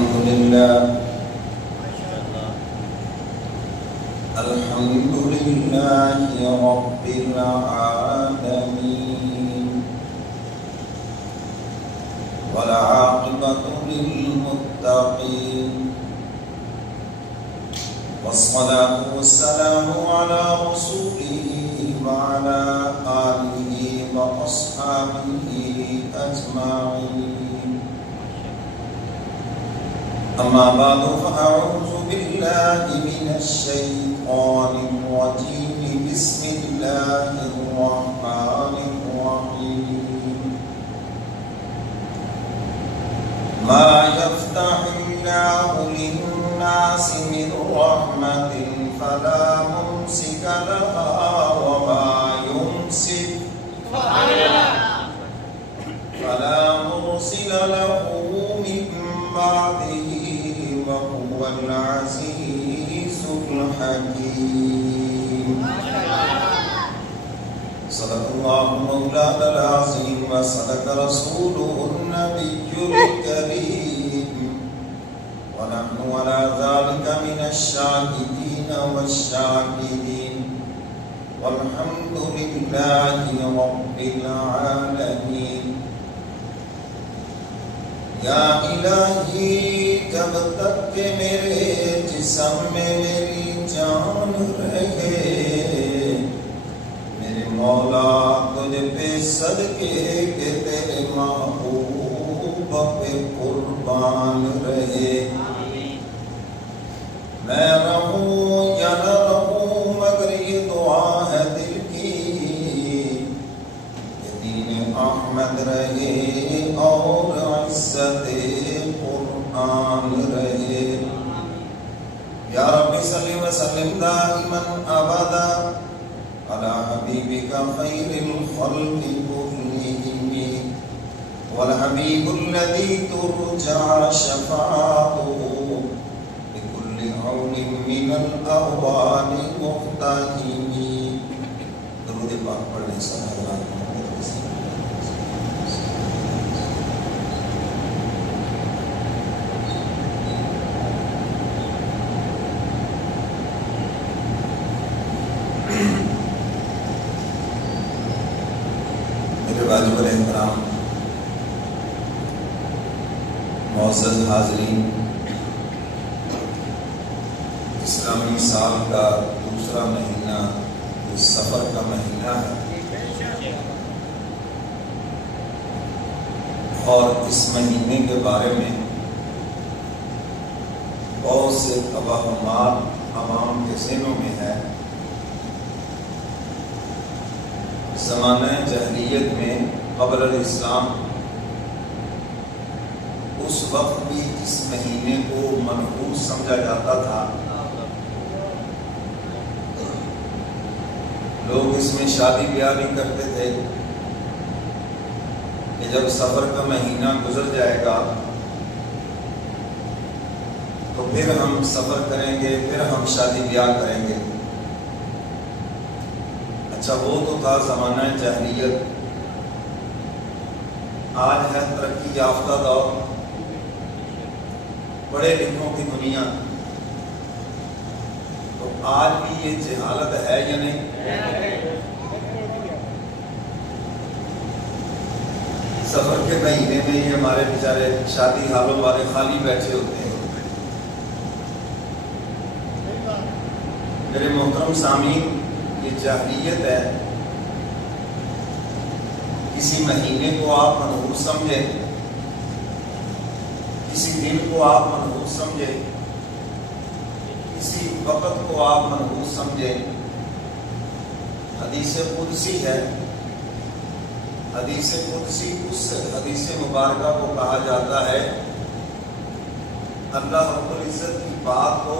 الحمد لله رب العالمين والعاقبة للمتقين والصلاة والسلام على رسوله وعلى آله وأصحابه أجمعين. أما بعد فأعوذ بالله من الشيطان الرجيم. بسم الله الرحمن الرحيم. ما يفتح الله للناس من رحمة فلا ممسك لها وما يمسك فلا مرسل له من بعده وهو العزيز الحكيم. صدق الله مولانا العظيم وصدق رسوله النبي الكريم ونحن على ذلك من الشاهدين والشاكرين والحمد لله رب العالمين. یا الہی جب تک کہ میرے جسم میں میری جان رہے میرے مولا تجھ پہ صدقے کہ تیرے محبوب پہ قربان رہے. میں رہوں یا نہ رہوں مگر یہ دعا ہے دل کی کہ دین احمد رہے اور عزت قرآن رہے. یا رب صلی وسلم دائما ابدا علی حبیبک خیر الخلق کلہم والحبیب الذی ترجى شفاعته بكل عون من الاوان مقتحم. درود پاک پڑھنے سے حضرات واجب الاحترام معزز حاضرین، اسلامی سال کا دوسرا مہینہ سفر کا مہینہ ہے اور اس مہینے کے بارے میں بہت سے توہمات عوام کے ذہنوں میں ہے. زمانہ جاہلیت میں قبل الاسلام اس وقت بھی اس مہینے کو منحوس سمجھا جاتا تھا. لوگ اس میں شادی بیاہ بھی کرتے تھے کہ جب سفر کا مہینہ گزر جائے گا تو پھر ہم سفر کریں گے، پھر ہم شادی بیاہ کریں گے. اچھا وہ تو تھا زمانہ جاہلیت. آج ہے ترقی یافتہ دور، بڑے لکھوں کی دنیا. تو آج بھی یہ جہالت ہے یا نہیں؟ سفر کے مہینے میں یہ ہمارے بیچارے شادی حالوں والے خالی بیٹھے ہوتے ہیں. میرے محترم سامعین، یہ جاہلیت ہے. کسی مہینے کو آپ منحوس سمجھے، کسی دن کو آپ منحوس سمجھے، کسی وقت کو آپ منحوس سمجھے. حدیث قدسی ہے. حدیث قدسی اس حدیث مبارکہ کو کہا جاتا ہے اللہ رب العزت کی بات کو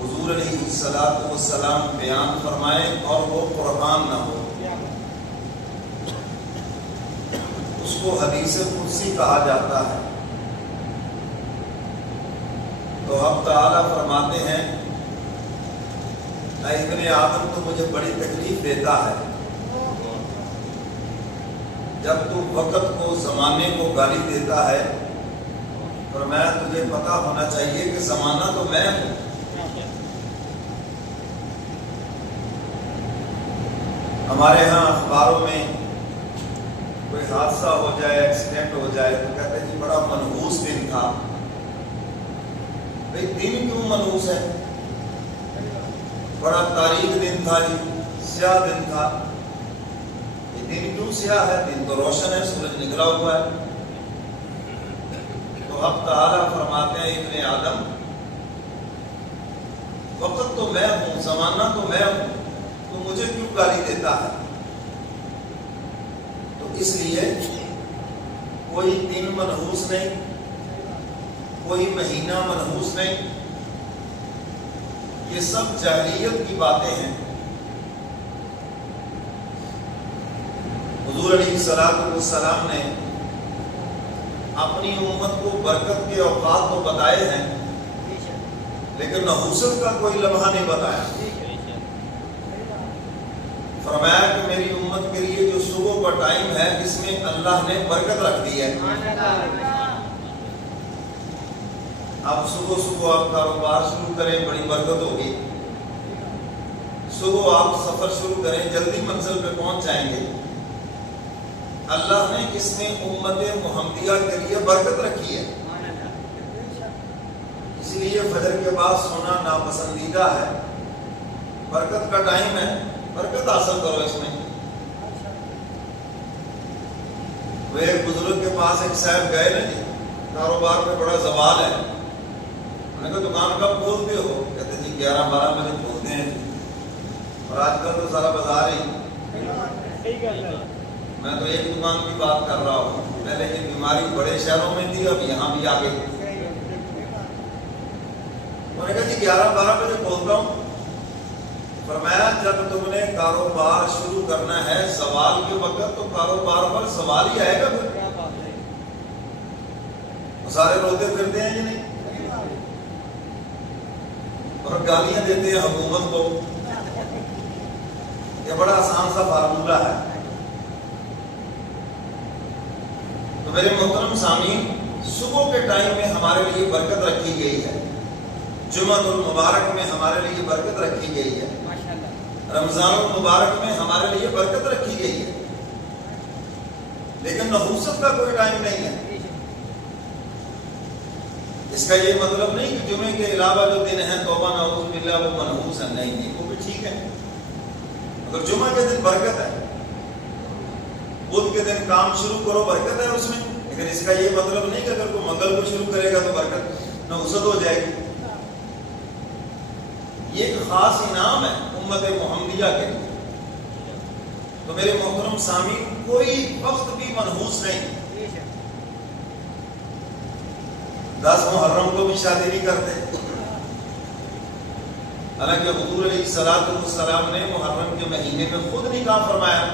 حضور علیہ السلام بیان فرمائے اور وہ قرآن نہ ہو، اس کو حدیث قدسی کہا جاتا ہے. تو اب تعالیٰ فرماتے ہیں اے ابن آدم تو مجھے بڑی تکلیف دیتا ہے جب تو وقت کو زمانے کو گالی دیتا ہے فرمایا تجھے پتا ہونا چاہیے کہ زمانہ تو میں ہوں. ہمارے ہاں اخباروں میں کوئی حادثہ ہو جائے، ایکسیڈنٹ ہو جائے تو کہتے ہیں جی بڑا منحوس دن تھا. بھئی دن کیوں منحوس ہے؟ بڑا تاریک دن تھا جی، سیاہ دن تھا. یہ دن کیوں سیاہ ہے؟ دن تو روشن ہے، سورج نکلا ہوا ہے. تو حق تعالیٰ فرماتے ہیں ابن آدم وقت تو میں ہوں، زمانہ تو میں ہوں، تو مجھے کیوں گالی دیتا ہے؟ تو اس لیے کوئی دن منحوس نہیں، کوئی مہینہ منحوس نہیں. یہ سب جاہلیت کی باتیں ہیں. حضور علیہ السلام نے اپنی امت کو برکت کے اوقات تو بتائے ہیں، لیکن نحوست کا کوئی لمحہ نہیں بتایا. فرمایا کہ میری امت کے لیے جو صبح کا ٹائم ہے اس میں اللہ نے برکت رکھ دی ہے. آپ صبح آپ کاروبار شروع کریں، بڑی برکت ہوگی. صبح آپ سفر شروع کریں، جلدی منزل پہ پہنچ جائیں گے. اللہ نے اس میں امت محمدیہ کے لیے برکت رکھی ہے. اس لیے فجر کے بعد سونا ناپسندیدہ ہے. برکت کا ٹائم ہے، برکت حاصل کرو اس میں. وہ ایک بزرگ کے پاس ایک صاحب گئے نا جی، کاروبار میں بڑا زوال ہے. انہوں نے کہا دکان کب کھولتے ہو؟ کہتے جی 11-12 بجے کھولتے ہیں. اور آج کل تو سارا بازار ہی. میں تو ایک دکان کی بات کر رہا ہوں، پہلے یہ بیماری بڑے شہروں میں تھی، اب یہاں بھی آ گئی. انہوں نے کہا جی 11-12 بجے کھولتا ہوں. فرمایا جب تم نے کاروبار شروع کرنا ہے زوال کے وقت تو کاروبار پر سوال ہی آئے گا. پھر سارے روتے پھرتے ہیں جی نہیں، اور گالیاں دیتے ہیں حکومت کو. یہ بڑا آسان سا فارمولہ ہے. تو میرے محترم سامعین، صبح کے ٹائم میں ہمارے لیے برکت رکھی گئی ہے. جمعہ المبارک میں ہمارے لیے برکت رکھی گئی ہے. رمضان المبارک میں ہمارے لیے برکت رکھی گئی ہے. لیکن نحوست کا کوئی ٹائم نہیں ہے. اس کا یہ مطلب نہیں کہ جمعے کے علاوہ جو دن ہیں توبہ نعوذ باللہ وہ منحوس ہے. نہیں، وہ بھی ٹھیک ہے. اگر جمعہ کے دن برکت ہے، بدھ کے دن کام شروع کرو، برکت ہے اس میں. لیکن اس کا یہ مطلب نہیں کہ اگر کوئی منگل کو شروع کرے گا تو برکت نحوست ہو جائے گی. یہ ایک خاص انعام ہے امت محمدیہ کے لیے. تو میرے محترم سامعین، کوئی وقت بھی منحوس نہیں. 10 محرم کو بھی شادی نہیں کرتے، حالانکہ حضور علیہ السلام نے محرم کے مہینے میں خود نکاح فرمایا.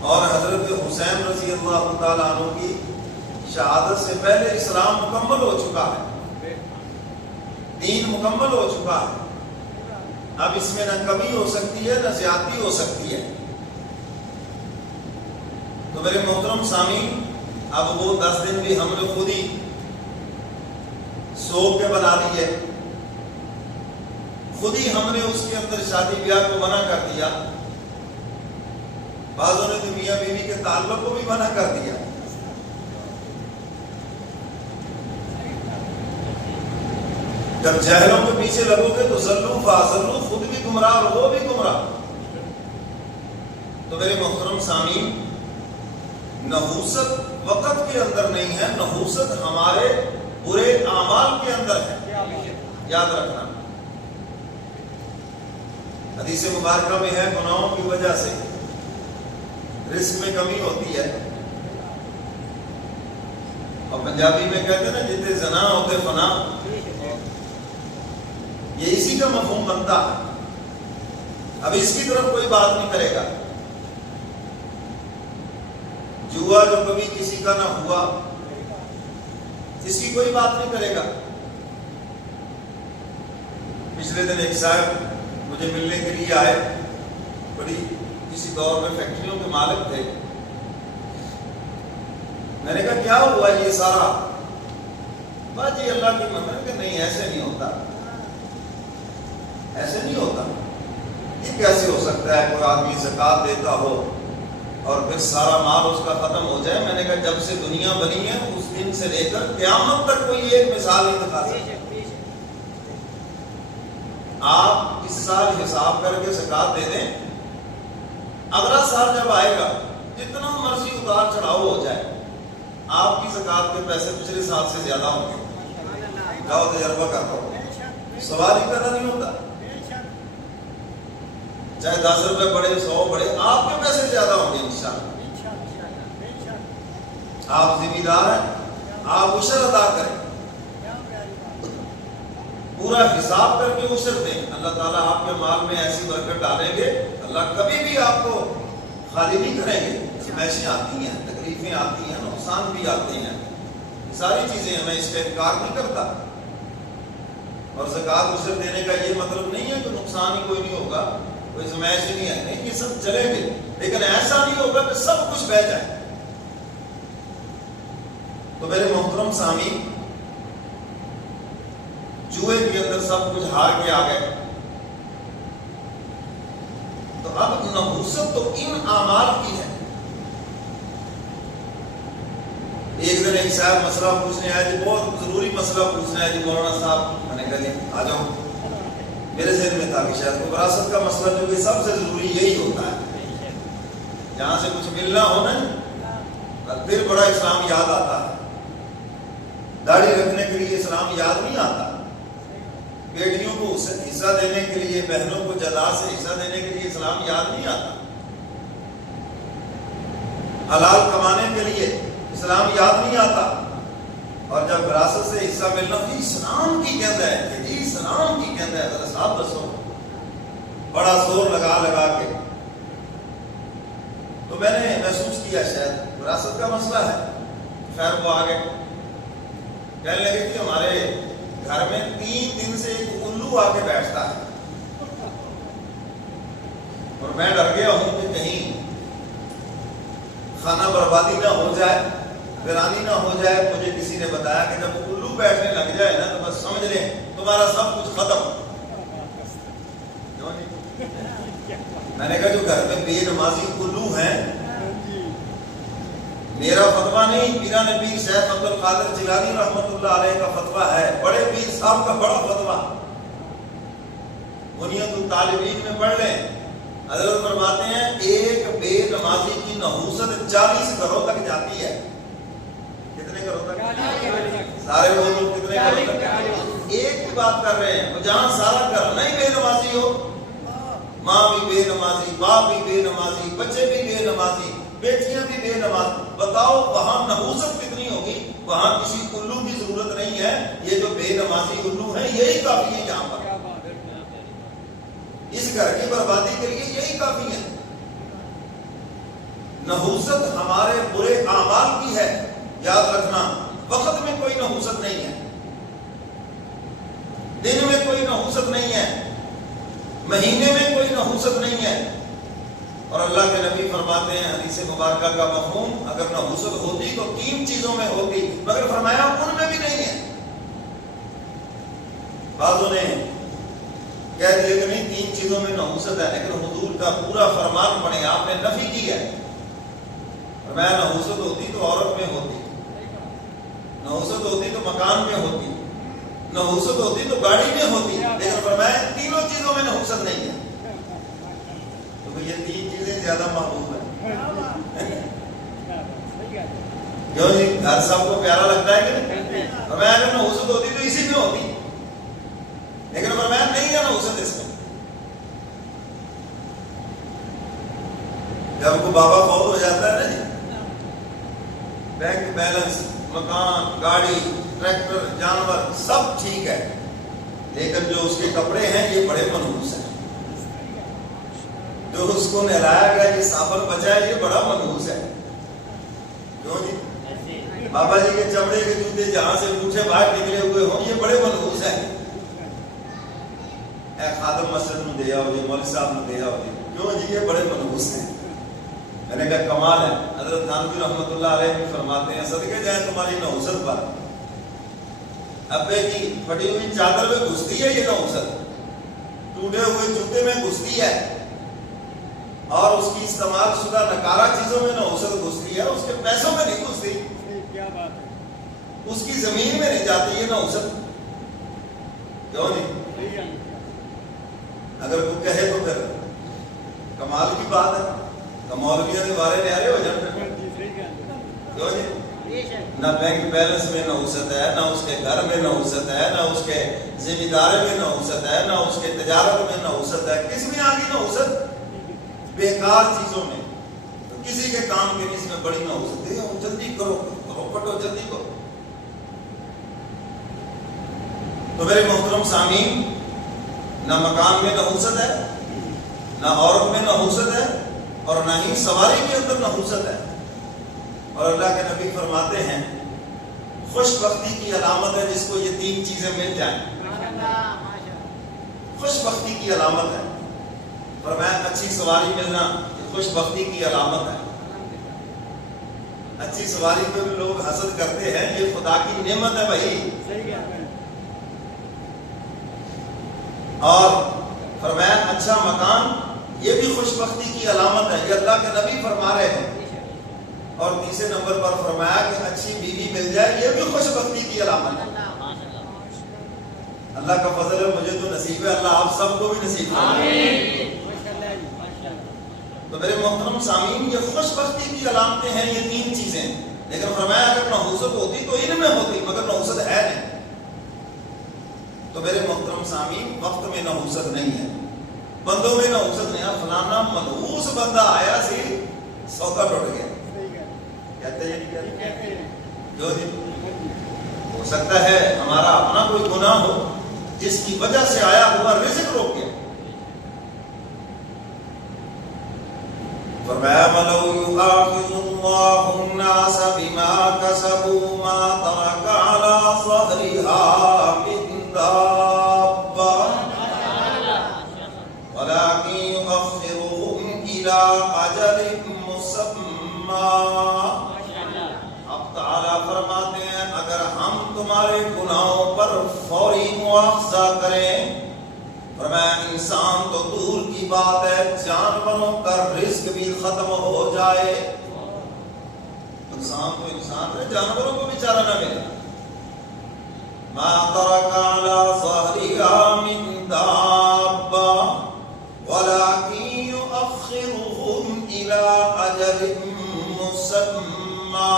اور حضرت حسین رضی اللہ تعالیٰ عنہ کی شہادت سے پہلے اسلام مکمل ہو چکا ہے، دین مکمل ہو چکا ہے. اب اس میں نہ کمی ہو سکتی ہے نہ زیادتی ہو سکتی ہے. تو میرے محترم سامعین، اب وہ 10 دن بھی ہم نے خود ہی سوگ کے بنا دیے. خود ہی ہم نے اس کے اندر شادی بیاہ کو منع کر دیا. بعضوں نے تو میاں بیوی کے تعلق کو بھی منع کر دیا. جب جہلوں کے پیچھے لگو گے تو ضلو فاضلو، خود بھی گمراہ اور وہ بھی گمراہ. تو میرے محترم سامعین، نحوست وقت کے اندر نہیں ہے، نحوست ہمارے برے اعمال کے اندر ہے. یاد رکھنا. حدیث مبارکہ میں ہے گناہوں کی وجہ سے رزق میں کمی ہوتی ہے. اور پنجابی میں کہتے ہیں نا جتنے زنا ہوتے فنا. یہ اسی کا مفہوم بنتا ہے. اب اس کی طرف کوئی بات نہیں کرے گا. جوا جو کبھی کسی کا نہ ہوا، اس کی کوئی بات نہیں کرے گا. پچھلے دن ایک صاحب مجھے ملنے کے لیے آئے. بڑی کسی دور میں فیکٹریوں کے مالک تھے. میں نے کہا کیا ہوا یہ سارا؟ بس جی اللہ کی مدد کہ نہیں ایسے نہیں ہوتا، ایسے نہیں ہوتا. یہ کیسے ہو سکتا ہے کوئی آدمی زکات دیتا ہو اور پھر سارا مال اس کا ختم ہو جائے؟ میں نے کہا جب سے دنیا بنی ہے اس دن سے لے کر قیامت تک کوئی ایک مثال نہیں دکھا سکتا. آپ اس سال حساب کر کے زکات دے دیں، اگلا سال جب آئے گا جتنا مرضی اتار چڑھاؤ ہو جائے آپ کی زکات کے پیسے پچھلے سال سے زیادہ ہوں گے. جاؤ تجربہ کرتا ہوں، سوال ہی پیدا نہیں ہوتا. چاہے 10 روپے بڑے 100 بڑے، آپ کے پیسے زیادہ ہوں گے انشاءاللہ. آپ ذمہ دار ہیں، آپ عشر ادا کریں، پورا حساب کر کے عشر دیں. اللہ تعالیٰ آپ کے مال میں ایسی برکت ڈالیں گے، اللہ کبھی بھی آپ کو خالی نہیں کریں گے. سمجھیں آتی ہیں، تکلیفیں آتی ہیں، نقصان بھی آتے ہیں، ساری چیزیں ہیں، میں اس کا انکار نہیں کرتا. اور زکات عشر دینے کا یہ مطلب نہیں ہے کہ نقصان ہی کوئی نہیں ہوگا، کوئی زمائش نہیں ہے، نہیں، یہ سب چلیں گے، لیکن ایسا نہیں ہوگا کہ سب کچھ بہ جائے. تو میرے محترم سامعین، جوئے کے اندر سب کچھ ہار کے آ گئے. تو اب نحوست تو ان اعمال کی ہے. ایک دن ایک صاحب مسئلہ پوچھنے آئے جی، بہت ضروری مسئلہ پوچھنا ہے جی مولانا صاحب. میں نے کہا جی آ جاؤ. میرے ذہن میں تھا کہ شاید وراثت کا مسئلہ جو کہ سب سے ضروری یہی ہوتا ہے، جہاں سے کچھ ملنا ہو نا پھر بڑا اسلام یاد آتا ہے. داڑھی رکھنے کے لیے اسلام یاد نہیں آتا، بیٹیوں کو حصہ دینے کے لیے، بہنوں کو جائیداد سے حصہ دینے کے لیے اسلام یاد نہیں آتا، حلال کمانے کے لیے اسلام یاد نہیں آتا. اور جب وراثت سے حصہ ملنا تو اسلام کی کہتا ہے کہ جی اسلام کی کہتا ہے، ذرا صاحب بسو بڑا زور لگا لگا کے. تو میں نے محسوس کیا شاید وراثت کا مسئلہ ہے. خیر وہ آگے کہنے لگے کہ ہمارے گھر میں 3 دن سے ایک الو آ کے بیٹھتا ہے اور میں ڈر گیا ہوں کہ کہیں کھانا بربادی نہ ہو جائے، ویرانی نہ ہو جائے. مجھے کسی نے بتایا کہ جب الو بیٹھنے لگ جائے نا تو بس سمجھ لیں تمہارا سب کچھ ختم. میں نے کہا جو گھر میں بے نمازی الو ہیں، میرا فتویٰ نہیں، پیران پیر شیخ عبد القادر جیلانی رحمۃ اللہ علیہ کا فتویٰ ہے، بڑے پیر صاحب کا بڑا فتویٰ. بنیاد الطالبین میں پڑھ لیں. حضرت فرماتے ہیں ایک بے نمازی کی نحوست 40 گھروں تک جاتی ہے. کتنے گھروں تک؟ سارے لوگ کتنے گھروں تک؟ ایک کی بات کر رہے ہیں. جہاں سارا گھر نہیں بے نمازی ہو، ماں بھی بے نمازی، باپ بھی بے نمازی، بچے بھی بے نمازی، بیٹیاں بھی بے نماز، بتاؤ وہاں نحوست کتنی ہوگی؟ وہاں کسی الو کی ضرورت نہیں ہے. یہ جو بے نمازی الو ہیں یہی کافی ہے یہاں پر. اس گھر کی بربادی کے لیے یہی کافی ہے. نحوست ہمارے برے اعمال کی ہے، یاد رکھنا. وقت میں کوئی نحوست نہیں ہے، دن میں کوئی نحوست نہیں ہے، مہینے میں کوئی نحوست نہیں ہے. اور اللہ کے نبی فرماتے ہیں حدیث مبارکہ کا مفہوم، اگر نحوست ہوتی تو 3 چیزوں میں ہوتی، مگر فرمایا ان میں بھی نہیں ہے. بعضوں نے کہہ دیا کہ نہیں 3 چیزوں میں نحوست ہے، لیکن حضور کا پورا فرمان پڑھیں، آپ نے نفی کی ہے. فرمایا نحوست ہوتی تو عورت میں ہوتی، نحوست ہوتی تو مکان میں ہوتی، نحوست ہوتی تو گاڑی میں ہوتی، لیکن فرمایا تینوں چیزوں میں نحوست نہیں ہے. تو یہ 3 چیزیں زیادہ محبوب ہیں. کیوں جی؟ گھر سب کو پیارا لگتا ہے کہ نہیں؟ فرمایا اگر نحوست ہوتی تو اسی میں ہوتی، لیکن فرمایا نہیں ہے نحوست اس میں. جب کو بابا فوت ہو جاتا ہے نا جی، بینک بیلنس، مکان، گاڑی، ٹریکٹر، جانور سب ٹھیک ہے، لیکن جو اس کے کپڑے ہیں یہ بڑے منحوس ہیں. جو اس کو نہلایا گیا یہ صابن بچا ہے یہ بڑا منحوس ہے. کیوں جی؟ بابا جی کے چمڑے کے جوتے جہاں سے پوچھے باہر نکلے ہوئے ہوں یہ بڑے منحوس ہیں. اے خادم مسجد نو دے آؤ جی، مولوی صاحب نو دے آؤ جی. کیوں جی؟ یہ بڑے منحوس ہیں. میں نے کہا کمال ہے. حضرت تھانوی رحمۃ اللہ علیہ بھی فرماتے ہیں صدقے جائے تمہاری نحوست پر، ابے کی پھٹی ہوئی چادر میں گھستی ہے یہ نحوست، ٹوٹے ہوئے جوتے میں گھستی ہے، اور اس کی استعمال شدہ نکارہ چیزوں میں نحوست گھستی ہے، اس کے پیسوں میں نہیں گھستی. کیا بات ہے، اس کی زمین میں نہیں جاتی یہ نحوست. کیوں نہیں؟ اگر کوئی کہے تو پھر کمال کی بات ہے. مولویوں کے بارے میں ارے ہو جائے. کیوں جی؟ نہ بینک بیلنس میں نحوست ہے، نہ اس کے گھر میں نحوست ہے، نہ اس کے ذمہ داری میں نحوست ہے، نہ اس کے تجارت میں نحوست ہے. کس میں آگی نحوست؟ بیکار چیزوں میں. کسی کے کام کے اس میں بڑی نحوست ہے. جلدی کرو پٹو جلدی کرو. تو میرے محترم سامعین، نہ مکان میں نحوست ہے، نہ عورت میں نحوست ہے، اور نہ ہی سواری کے اندر نحوست ہے. اور اللہ کے نبی فرماتے ہیں خوش بختی کی علامت ہے جس کو یہ تین چیزیں مل جائیں. خوش بختی کی علامت ہے. فرمایا اچھی سواری ملنا یہ خوش بختی کی علامت ہے. اچھی سواری پہ بھی لوگ حسد کرتے ہیں، یہ خدا کی نعمت ہے بھائی. اور فرمایا اچھا مکان یہ بھی خوش بختی کی علامت ہے، یہ اللہ کے نبی فرما رہے ہیں. اور تیسرے نمبر پر فرمایا کہ اچھی بیوی مل جائے یہ بھی خوش بختی کی علامت ہے. اللہ کا فضل ہے، مجھے تو نصیب ہے، اللہ آپ سب کو بھی نصیب ہے. تو میرے محترم سامعین، یہ خوش بختی کی علامتیں ہیں یہ تین چیزیں. لیکن فرمایا اگر نحوست ہوتی تو ان میں ہوتی، مگر نحوست ہے نہیں. تو میرے محترم سامعین، وقت میں نحوست نہیں ہے، بندوں میں نحوست نہیں ہے. فلانا منحوس بندہ آیا سی سوکا ٹوٹ گیا، کہتے ہیں جو ہو سکتا ہے ہمارا اپنا کوئی گناہ ہو جس کی وجہ سے آیا ہوا رزق روک گیا. فرمایا وَلَوْ يُؤَاخِذُ اللَّهُ النَّاسَ بِمَا كَسَبُوا مَا تَرَكَ عَلَى ظَهْرِهَا مِن دَابَّةٍ وَلَكِنْ يُؤَخِّرُهُمْ إِلَى أَجَلٍ مُّسَمًّى. اب تعالیٰ فرماتے ہیں اگر ہم تمہارے گناہوں پر فوری مواخذہ کریں، فرمایا انسان تو دور کی بات ہے، جانوروں کا رزق بھی ختم ہو جائے. انسان تو انسان ہے، جانوروں کو بھی چارہ نہ ملے. ما ترک علی ظہرها من دابہ ولکن یؤخرهم الی اجل مسمى.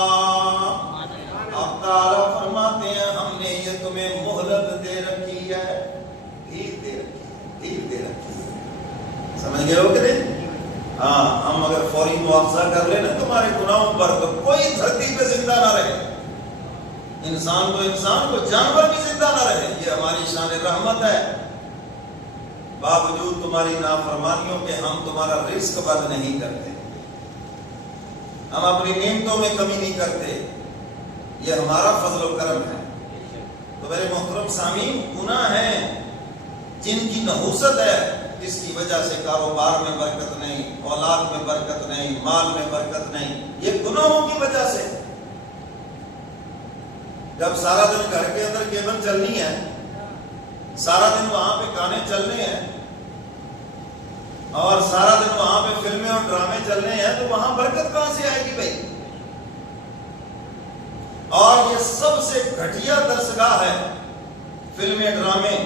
اب تعالیٰ فرماتے ہیں ہم نے یہ تمہیں مہلت دے رکھی ہے، ڈھیل دے رکھی ہے، ڈھیل دے رکھی ہے. سمجھ گئے ہو کہ نہیں؟ ہاں، ہم اگر فوری مواخذہ کر لیں نا تمہارے گناہوں پر تو کوئی دھرتی پہ زندہ نہ رہے. انسان تو انسان کو، جانور بھی زندہ نہ رہے. یہ ہماری شان رحمت ہے. باوجود تمہاری نافرمانیوں کے ہم تمہارا رزق بند نہیں کرتے، ہم اپنی نعمتوں میں کمی نہیں کرتے. یہ ہمارا فضل و کرم ہے. تو میرے محترم سامعین، گناہ ہیں جن کی نحوست ہے، اس کی وجہ سے کاروبار میں برکت نہیں، اولاد میں برکت نہیں، مال میں برکت نہیں. یہ گناہوں کی وجہ سے. جب سارا دن گھر کے اندر کیبل چلنی ہے، سارا دن وہاں پہ گانے چلنے ہیں، اور سارا دن وہاں پہ فلمیں اور ڈرامے چلنے ہیں، تو وہاں برکت کہاں سے آئے گی بھائی؟ اور یہ سب سے گھٹیا درسگاہ ہے فلمیں، ڈرامے.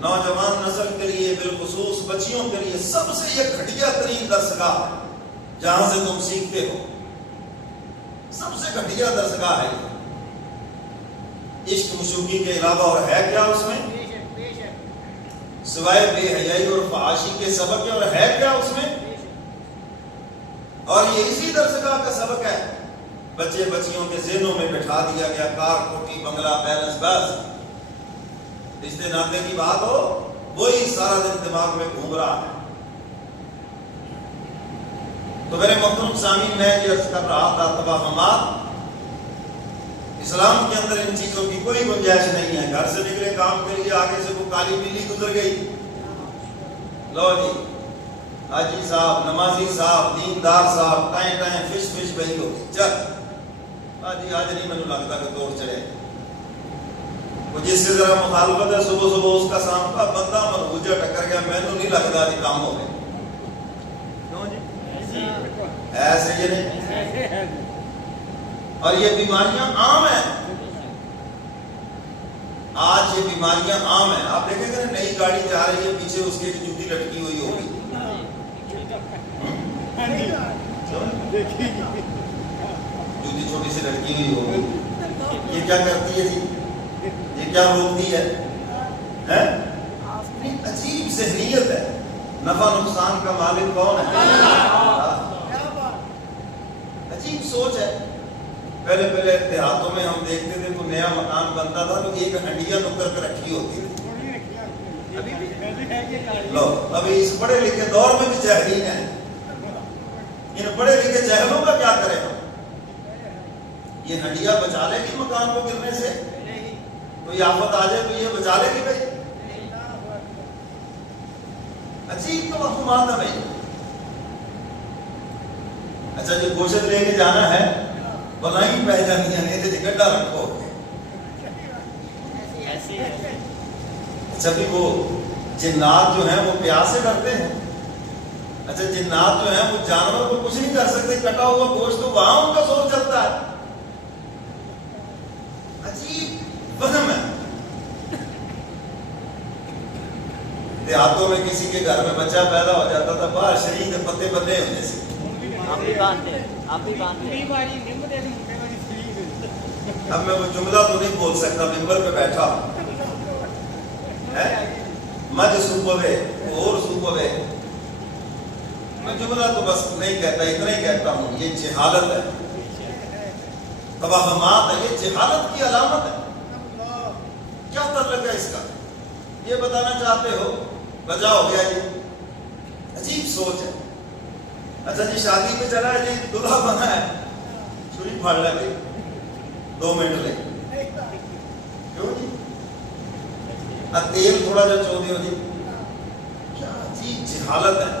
نوجوان نسل کے لیے، بالخصوص بچیوں کے لیے سب سے یہ گھٹیا ترین درسگاہ ہے جہاں سے تم سیکھتے ہو. سب سے گھٹیا درسگاہ ہے. عشق مشوقی کے علاوہ اور ہے کیا اس میں سوائے بے حیائی اور فحاشی کے سبق ہے؟ اور ہے کیا اس میں؟ اور یہ اسی درسگاہ کا سبق ہے. بچے بچیوں کے ذہنوں میں بٹھا دیا گیا کار کوٹی بنگلہ پیلس، بس رشتے ناطے کی بات ہو وہی سارا دن دماغ میں گھوم رہا ہے. تو میرے محترم سامعین، میں یہ عرض کر رہا تھا توہمات. اسلام کے اندر ان چیزوں کی کوئی گنجائش نہیں ہے. گھر سے نکلے کام کے لیے، آگے سے وہ کالی بلی گزر گئی، لو جی حاجی صاحب، نمازی صاحب، دیندار صاحب، ٹائیں ٹائیں فش فش بہی ہوگی چل حاجی آج نہیں مجھے لگتا کہ توڑ چڑھے. وہ جس سے ذرا مخالفت ہے صبح صبح اس کا شام کا بندہ مرغوجہ ٹکر گیا میں تو نہیں لگتا جی کام ہو گئے. کیوں جی ایسے یہ نہیں. اور یہ بیماریاں عام ہیں آج، یہ بیماریاں عام ہیں. آپ دیکھیں گے نئی گاڑی جا رہی ہے پیچھے اس کی ایک جوتی لٹکی ہوئی ہوگی. جوتی چھوٹی سی لٹکی ہوئی ہوگی. یہ کیا کرتی ہے جی؟ یہ کیا روکتی ہے؟ عجیب ذہنیت ہے. نفع نقصان کا مالک کون ہے؟ عجیب سوچ ہے. پہلے دیہاتوں میں ہم دیکھتے تھے تو نیا مکان بنتا تھا تو ایک ہنڈیا نکر پہ رکھی ہوتی تھی. لو ابھی اس پڑھے لکھے دور میں بھی جاہلین ہیں. ان پڑھے لکھے جاہلوں کا کیا کرے ہم؟ یہ ہنڈیا بچا لے گی مکان کو گرنے سے؟ کوئی آفت آ جائے تو یہ بچا لے گی بھائی؟ عجیب توہمات ہے بھائی. اچھا جو گوشت لے کے جانا ہے بلائیں پہ جاتی ہیں نہیں تو گڈھا رکھو. اچھا بھی وہ جنات جو ہیں وہ پیاس سے ڈرتے ہیں. اچھا جنات جو ہیں وہ جانور کو کچھ نہیں کر سکتے، کٹا ہوا گوشت تو وہاں ان کا زور چلتا ہے. عجیب وہم ہے. دیہاتوں میں کسی کے گھر میں بچہ پیدا ہو جاتا تھا باہر شریر کے پتے بدلے ہونے سے. اب میں وہ جملہ تو نہیں بول سکتا، ممبر پہ بیٹھا مجھ صوبے اور صوبے. میں جملہ تو بس نہیں کہتا، اتنا ہی کہتا ہوں یہ جہالت ہے، توہمات ہے. یہ جہالت کی علامت ہے. کیا تعلق ہے اس کا؟ یہ بتانا چاہتے ہو بجا ہو گیا جی. عجیب سوچ ہے. اچھا جی شادی پہ چلا ہے جی، دلہا بنا ہے، چھری پھاڑ لگے 2 منٹ لے. کیوں جی؟ تیل تھوڑا جا چودی ہو جی. کیا عجیب جہالت ہے.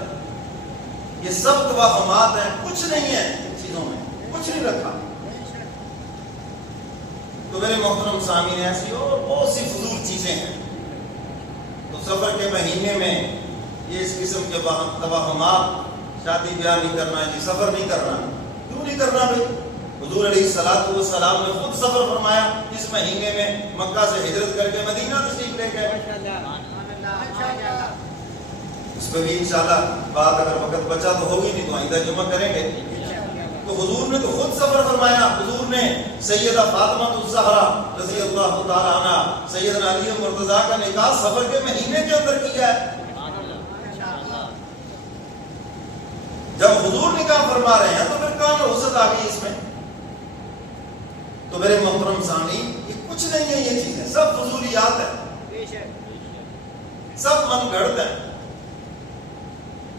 یہ سب توہمات ہیں، کچھ نہیں ہے ان چیزوں میں، کچھ نہیں رکھا. تو میرے محترم سامعین ایسی اور بہت سی فضول چیزیں ہیں. تو سفر کے مہینے میں یہ اس قسم کے توہمات، شادی بیاہ نہیں کرنا جی، سفر نہیں کرنا. کیوں نہیں کرنا بھائی؟ حضور علیہ الصلوۃ والسلام نے خود سفر فرمایا اس مہینے میں، مکہ سے ہجرت کر کے مدینہ تشریف لے گئے. اس پہ بھی انشاءاللہ بات اگر وقت بچا تو ہوگی، نہیں تو آئندہ جمعہ کریں گے. تو حضور نے تو خود سفر فرمایا. حضور نے سیدہ فاطمہ الزہرا رضی اللہ تعالی عنہ، سیدنا علی مرتضیٰ کا نکاح سفر کے مہینے کے اندر کیا ہے. جب حضور نکاح فرما رہے ہیں تو پھر کہاں رخصت آ گئی اس میں؟ تو میرے محترم سامعین یہ کچھ نہیں ہے، یہ چیزیں سب فضولیات ہیں، سب من گھڑت ہیں.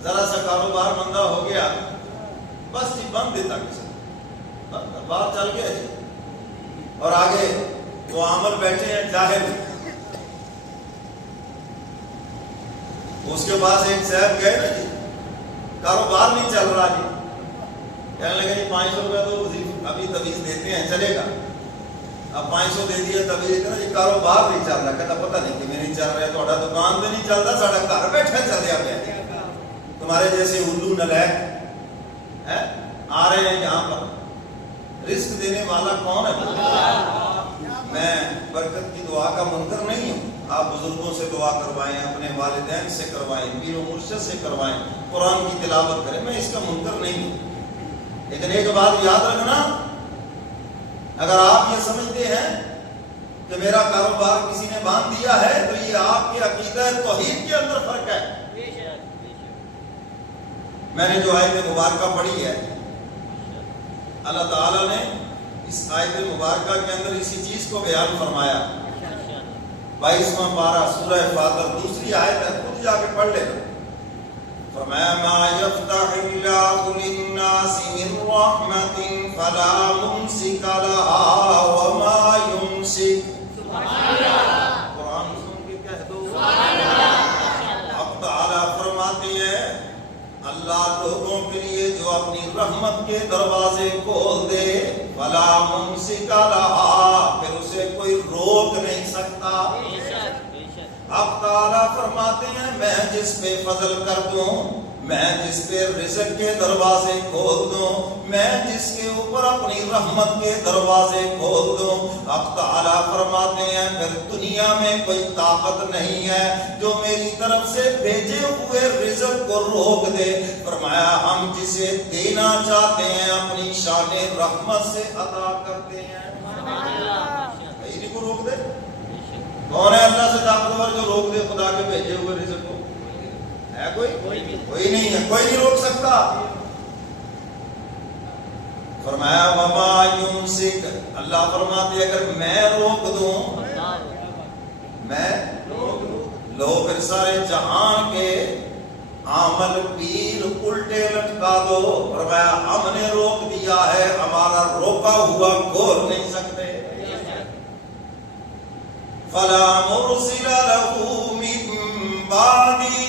ذرا سا کاروبار مندہ ہو گیا بس جی بند دیتا کسی باہر چل گیا جی، اور آگے وہ عامل بیٹھے ہیں جاہل. اس کے پاس ایک صاحب گئے نا جی، کاروبار نہیں چل رہا جی، کہنے لگے جی 500 روپے تو ابھی تویز دیتے ہیں چلے گا. اب 500 دے دیا تویز، کہنا جی کاروبار نہیں چل رہا. کہتا پتہ نہیں کہ نہیں چل رہا، تھوڑا دکان تو نہیں چلتا، ساڑھا گھر بیٹھا چلیا پیا. تمہارے جیسے الو نلائق آ رہے ہیں یہاں پر. رزق دینے والا کون ہے؟ میں برکت کی دعا کا منکر نہیں ہوں. آپ بزرگوں سے دعا کروائیں، اپنے والدین سے کروائیں، پیر و مرشد سے کروائیں، قرآن کی تلاوت کریں، میں اس کا منکر نہیں ہوں. لیکن ایک بات یاد رکھنا، اگر آپ یہ سمجھتے ہیں کہ میرا کاروبار کسی نے باندھ دیا ہے تو یہ آپ کے عقیدہ توحید کے اندر فرق ہے. میں نے جو آیت مبارکہ پڑھی ہے، اللہ تعالیٰ نے اس آیت مبارکہ کے اندر اسی چیز کو بیان فرمایا. 22واں پارہ سورہ فاطر دوسری آیت ہے، خود جا کے پڑھ لینا. فرمایا ما یفتح اللہ للناس من رحمت فلا ممسک لها وما یمسک. قرآن سن کے کہہ دو. اب تعالیٰ فرماتے ہیں اللہ لوگوں کے لیے جو اپنی رحمت کے دروازے کھول دے ولا ممسک لہا، پھر اسے کوئی روک نہیں سکتا۔ اب تعالیٰ فرماتے ہیں میں جس پہ فضل کر دوں، میں جس پہ رزق کے دروازے کھول دوں، میں جس کے اوپر اپنی رحمت کے دروازے کھول دوں، اب تعالیٰ فرماتے ہیں پھر دنیا میں کوئی طاقت نہیں ہے جو میری طرف سے بھیجے ہوئے رزق کو روک دے۔ فرمایا ہم جسے دینا چاہتے ہیں اپنی شان رحمت سے عطا کرتے ہیں، کہیں کو روک دے۔ کون ہے اللہ سے طاقتور جو روک دے خدا کے بھیجے ہوئے رزق کو؟ ہے کوئی نہیں ہے، کوئی نہیں روک سکتا۔ فرمایا وما یمسک، اللہ فرماتے اگر میں روک دوں، میں لو پھر سارے جہان کے عمل پیر الٹے لٹکا دو۔ فرمایا ہم نے روک دیا ہے، ہمارا روکا ہوا کھول نہیں سکتے۔ فلا مرسل له من بعدی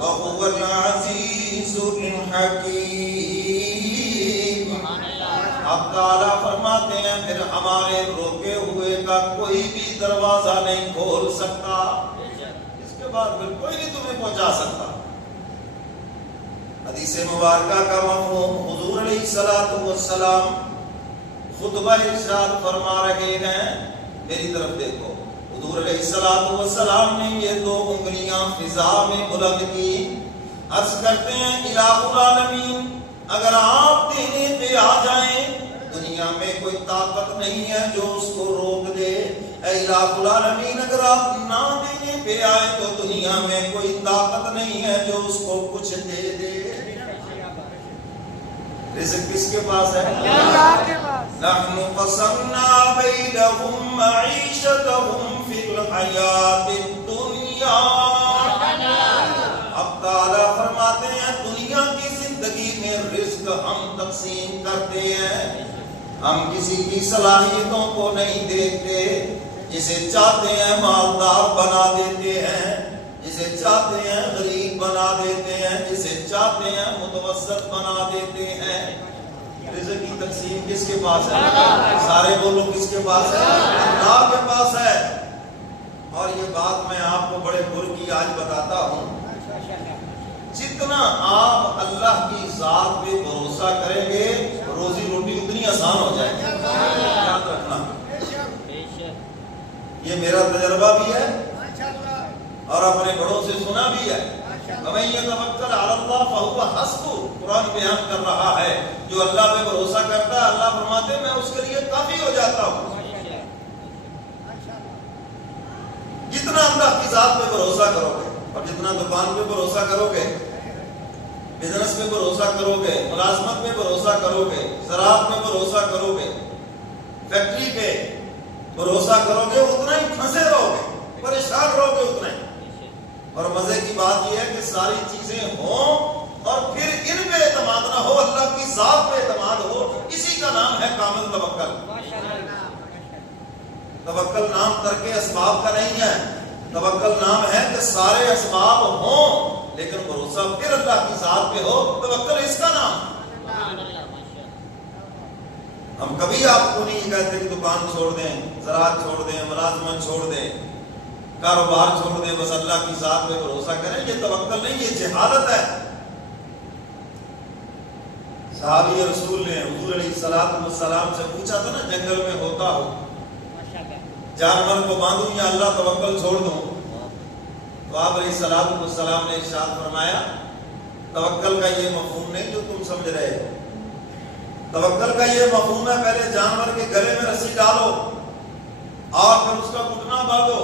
وهو العزیز الحکیم۔ اب تعالیٰ فرماتے ہیں پھر ہمارے روکے ہوئے کا کوئی بھی دروازہ نہیں کھول سکتا، اس کے بعد پھر کوئی نہیں تمہیں پہنچا سکتا۔ حدیث مبارکہ کا مفہوم حضور علیہ الصلوۃ والسلام خطبہ ارشاد فرما رہے ہیں، میری طرف دیکھو۔ حضور علیہ الصلوۃ والسلام نے یہ دو انگلیاں فضا میں بلند کی، عرض کرتے ہیں الہ العالمین اگر آپ دینے پہ آ جائیں دنیا میں کوئی طاقت نہیں ہے جو اس کو روک دے۔ اے الہ العالمین اگر آپ نہ دینے پہ آئے تو دنیا میں کوئی طاقت نہیں ہے جو اس کو کچھ دے دے۔ رزق کس کے پاس ہے؟ اللہ کے پاس۔ نحن قسمنا بینہم معیشتہم فی الحیات الدنیا۔ اب تعالیٰ فرماتے ہیں دنیا کی زندگی میں رزق ہم تقسیم کرتے ہیں، ہم کسی کی صلاحیتوں کو نہیں دیکھتے، جسے چاہتے ہیں مالدار بنا دیتے ہیں، جسے چاہتے ہیں غریب بنا دیتے ہیں، جسے چاہتے ہیں متوسط بنا دیتے ہیں۔ رزق کی تقسیم کس کے پاس ہے؟ سارے بولو کس کے پاس ہے؟ اللہ کے پاس ہے۔ اور یہ بات میں آپ کو بڑے پر کی آج بتاتا ہوں، جتنا آپ اللہ کی ذات پہ بھروسہ کریں گے روزی روٹی اتنی آسان ہو جائے گی، یاد رکھنا۔ یہ میرا تجربہ بھی ہے اور اپنے بڑوں سے سنا بھی ہے۔ وَمَن يَتَوَكَّلْ عَلَى اللَّهِ فَهُوَ حَسْبُهُ، قرآن بیان کر رہا ہے جو اللہ پہ بھروسہ کرتا ہے اللہ فرماتے ہیں میں اس کے لیے کافی ہو جاتا ہوں۔ جتنا اللہ کی ذات پہ بھروسہ کرو گے اور جتنا دکان پہ بھروسہ کرو گے، بزنس پہ بھروسہ کرو گے، ملازمت پہ بھروسہ کرو گے، زراعت میں بھروسہ کرو گے، فیکٹری پہ بھروسہ کرو گے، اتنا ہی پھنسے رہو گے، پریشان رہو گے اتنا ہی۔ اور مزے کی بات یہ ہے کہ ساری چیزیں ہوں اور پھر ان پہ اعتماد نہ ہو، اللہ کی ذات پہ اعتماد ہو، اسی کا نام ہے کامل توکل۔ توکل نام ترک اسباب کا نہیں ہے، توکل نام ہے کہ سارے اسباب ہوں لیکن بھروسہ پھر اللہ کی ذات پہ ہو، توکل اس کا نام۔ ہم کبھی آپ کو نہیں کہتے کہ دکان چھوڑ دیں، زراعت چھوڑ دیں، ملازمت چھوڑ دیں، کاروبار چھوڑ دیں، بس اللہ کی ذات پہ بھروسہ کریں، یہ توکل نہیں، یہ جہالت ہے۔ صحابی رسول نے حضور علیہ السلام سے پوچھا تھا نا جنگل میں ہوتا ہو جانور کو باندھوں یا اللہ توکل چھوڑ دوں، تو آپ علیہ السلام نے ارشاد فرمایا توکل کا یہ مفہوم نہیں جو تم سمجھ رہے ہو۔ توکل کا یہ مفہوم ہے پہلے جانور کے گلے میں رسی ڈالو اور پھر اس کا گھٹنا باندھو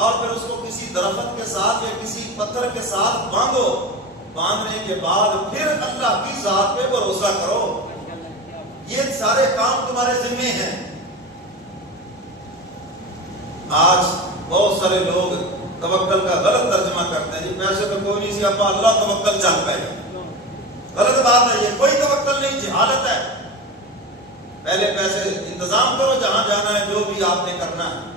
اور پھر اس کو کسی درخت کے ساتھ یا کسی پتھر کے ساتھ باندھو، باندھنے کے بعد پھر اللہ کی ذات پہ بھروسہ کرو۔ یہ سارے کام تمہارے ذمہ ہیں۔ آج بہت سارے لوگ توکل کا غلط ترجمہ کرتے ہیں، جی پیسے تو کوئی نہیں سی ابا اللہ توکل چل پائے، غلط بات ہے، یہ کوئی توکل نہیں، جہالت ہے۔ پہلے پیسے انتظام کرو جہاں جانا ہے، جو بھی آپ نے کرنا ہے۔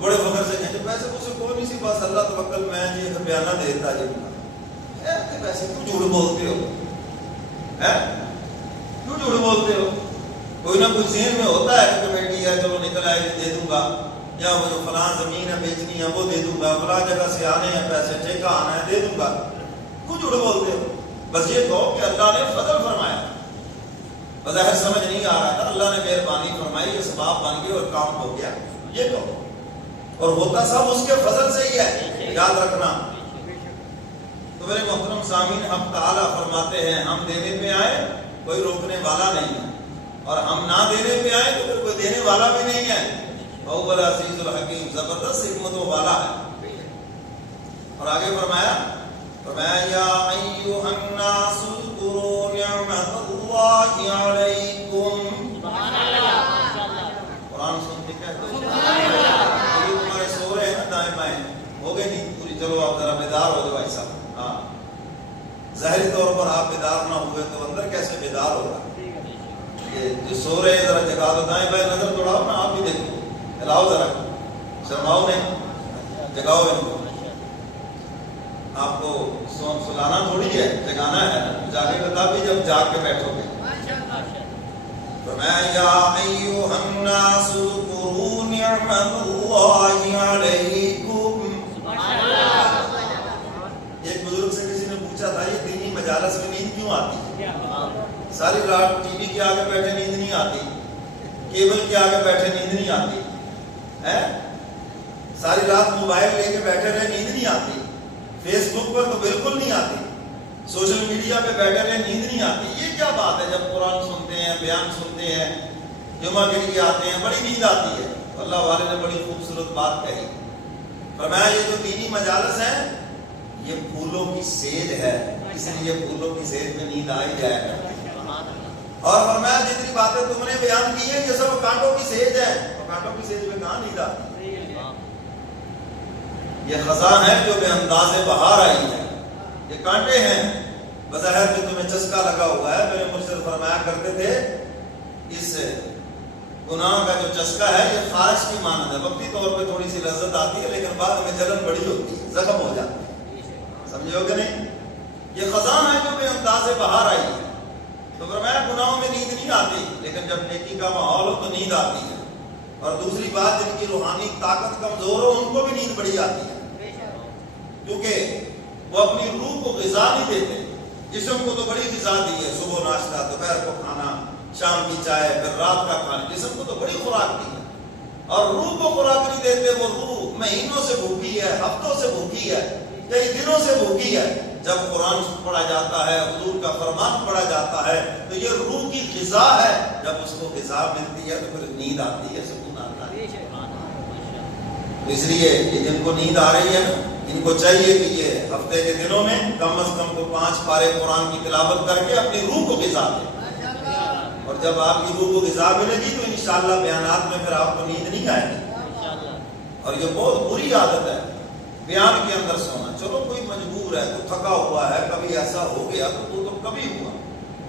بڑے فخر سے کہیں پیسے مجھ سے کوئی نہیں سی، بس اللہ توکل میں یہ بیانہ دیتا ہے۔ ویسے کیوں جھوٹ بولتے ہو؟ کیوں جھوٹ بولتے ہو؟ کوئی نہ کوئی ذہن میں ہوتا ہے کہ کمیٹی ہے چلو نکل آئے دے دوں گا، یا وہ جو فلاں زمین ہے بیچنی ہے وہ دے دوں گا، فلاں جگہ سے آنے ہیں پیسے ٹھیکہ آنا ہے دے دوں گا. کیوں جھوٹ بولتے ہو؟ بس یہ کہو کہ اللہ نے فضل فرمایا. بظاہر سمجھ نہیں آ رہا تھا، اللہ نے مہربانی فرمائی، یہ اسباب بن گئے اور کام ہو گیا. یہ کہو، اور ہوتا سب اس کے فضل سے ہی ہے، یاد رکھنا. تو میرے محترم سامعین، ہم تعالیٰ فرماتے ہیں ہم دینے پہ آئے کوئی روکنے والا نہیں ہے، اور ہم نہ دینے پہ آئے تو پھر کوئی دینے والا بھی نہیں ہے. وَهُوَ الْعَزِيزُ الْحَكِيمُ، زبردست حکمتوں والا ہے. اور آگے فرمایا یا ایھا الناس اذکروا نعمت اللہ علیکم. قرآن سنتے کہتے ہیں تمہارے سو رہے ہیں نا دائیں بائیں، ہو گئے نیند پوری، چلو آپ ذرا بیدار ہو جاؤ بھائی صاحب. ہاں، ظاہری طور پر آپ بیدار نہ ہوئے تو اندر کیسے بیدار ہوگا؟ یہ جو سو رہے ہیں ذرا جگا دو، دائیں بائیں نظر دوڑاؤ نا، آپ بھی دیکھو، ہلاؤ ذرا، شرماؤ نہیں، جگاؤ ان کو. آپ کو سلانا تھوڑی ہے، جگانا ہے نا. جاگے گا تب بھی جب جاگ کے بیٹھو گے. فرمایا یا ایھا الناس اذکروا نعمت اللہ علیکم. ایک بزرگ سے کسی نے پوچھا تھا یہ دینی مجالس میں نیند کیوں آتی ہے؟ ساری رات ٹی وی کے آگے بیٹھے نیند نہیں آتی، کیبل کے آگے بیٹھے نیند نہیں آتی ہے، ساری رات موبائل لے کے بیٹھے رہے نیند نہیں آتی، فیس بک پر تو بالکل نہیں آتی، سوشل میڈیا پہ بیٹھے رہے نیند نہیں آتی. یہ کیا بات ہے؟ جب قرآن سنتے ہیں، بیان سنتے ہیں، جمعہ کے لیے آتے ہیں، بڑی نیند آتی ہے. اللہ والے نے بڑی خوبصورت بات کہی. فرمایا یہ جو دینی مجالس ہیں یہ پھولوں کی سیج ہے، اس لیے پھولوں کی سیج میں نیند آ ہی جائے گا. اور فرمایا جتنی باتیں تم نے بیان کی ہیں یہ سب کانٹوں کی سیج ہے، اور کانٹوں کی سیج میں کہاں نیند آتی؟ یہ خزاں ہے جو بے انداز بہار آئی ہے. یہ کانٹے ہیں بظاہر جو تمہیں چسکا لگا ہوا ہے. میرے مرشد فرمایا کرتے تھے اس گناہ کا جو چسکا ہے یہ خارش کی مانند ہے، وقتی طور پہ تھوڑی سی لذت آتی ہے لیکن بعد میں جلن بڑی ہوتی ہے، زخم ہو جاتا ہے. سمجھے ہو کہ نہیں؟ یہ خزاں ہے جو بے انداز بہار آئی ہے. تو فرمایا گناہوں میں نیند نہیں آتی، لیکن جب نیکی کا ماحول ہو تو نیند آتی ہے. اور دوسری بات، جن کی روحانی طاقت کمزور ہو ان کو بھی نیند بڑی آتی ہے، کیونکہ وہ اپنی روح کو غذا نہیں دیتے. جسم کو تو بڑی غذا دی ہے، صبح ناشتہ، دوپہر کو کھانا، شام کی چائے، پھر رات کا کھانا، جسم کو تو بڑی خوراک دی ہے. اور روح کو خوراک نہیں دیتے. وہ روح مہینوں سے بھوکی ہے، ہفتوں سے بھوکی ہے، کئی دنوں سے بھوکی ہے. جب قرآن پڑھا جاتا ہے، حضور کا فرمان پڑھا جاتا ہے تو یہ روح کی غذا ہے. جب اس کو غذا ملتی ہے تو پھر نیند آتی ہے، سکون آتا ہے. اس لیے یہ جن کو نیند آ رہی ہے نا، ان کو چاہیے کہ یہ ہفتے کے دنوں میں کم از کم کو 5 پارے قرآن کی تلاوت کر کے اپنی روح کو غذا دیں. اور جب آپ کی روح کو غذا ملے گی تو انشاءاللہ بیانات میں پھر آپ کو نیند نہیں آئے گی. اور یہ بہت بری عادت ہے بیان کے اندر سونا. چلو کوئی مجبور ہے، تو تھکا ہوا ہے، کبھی ایسا ہو گیا تو وہ تو کبھی ہوا.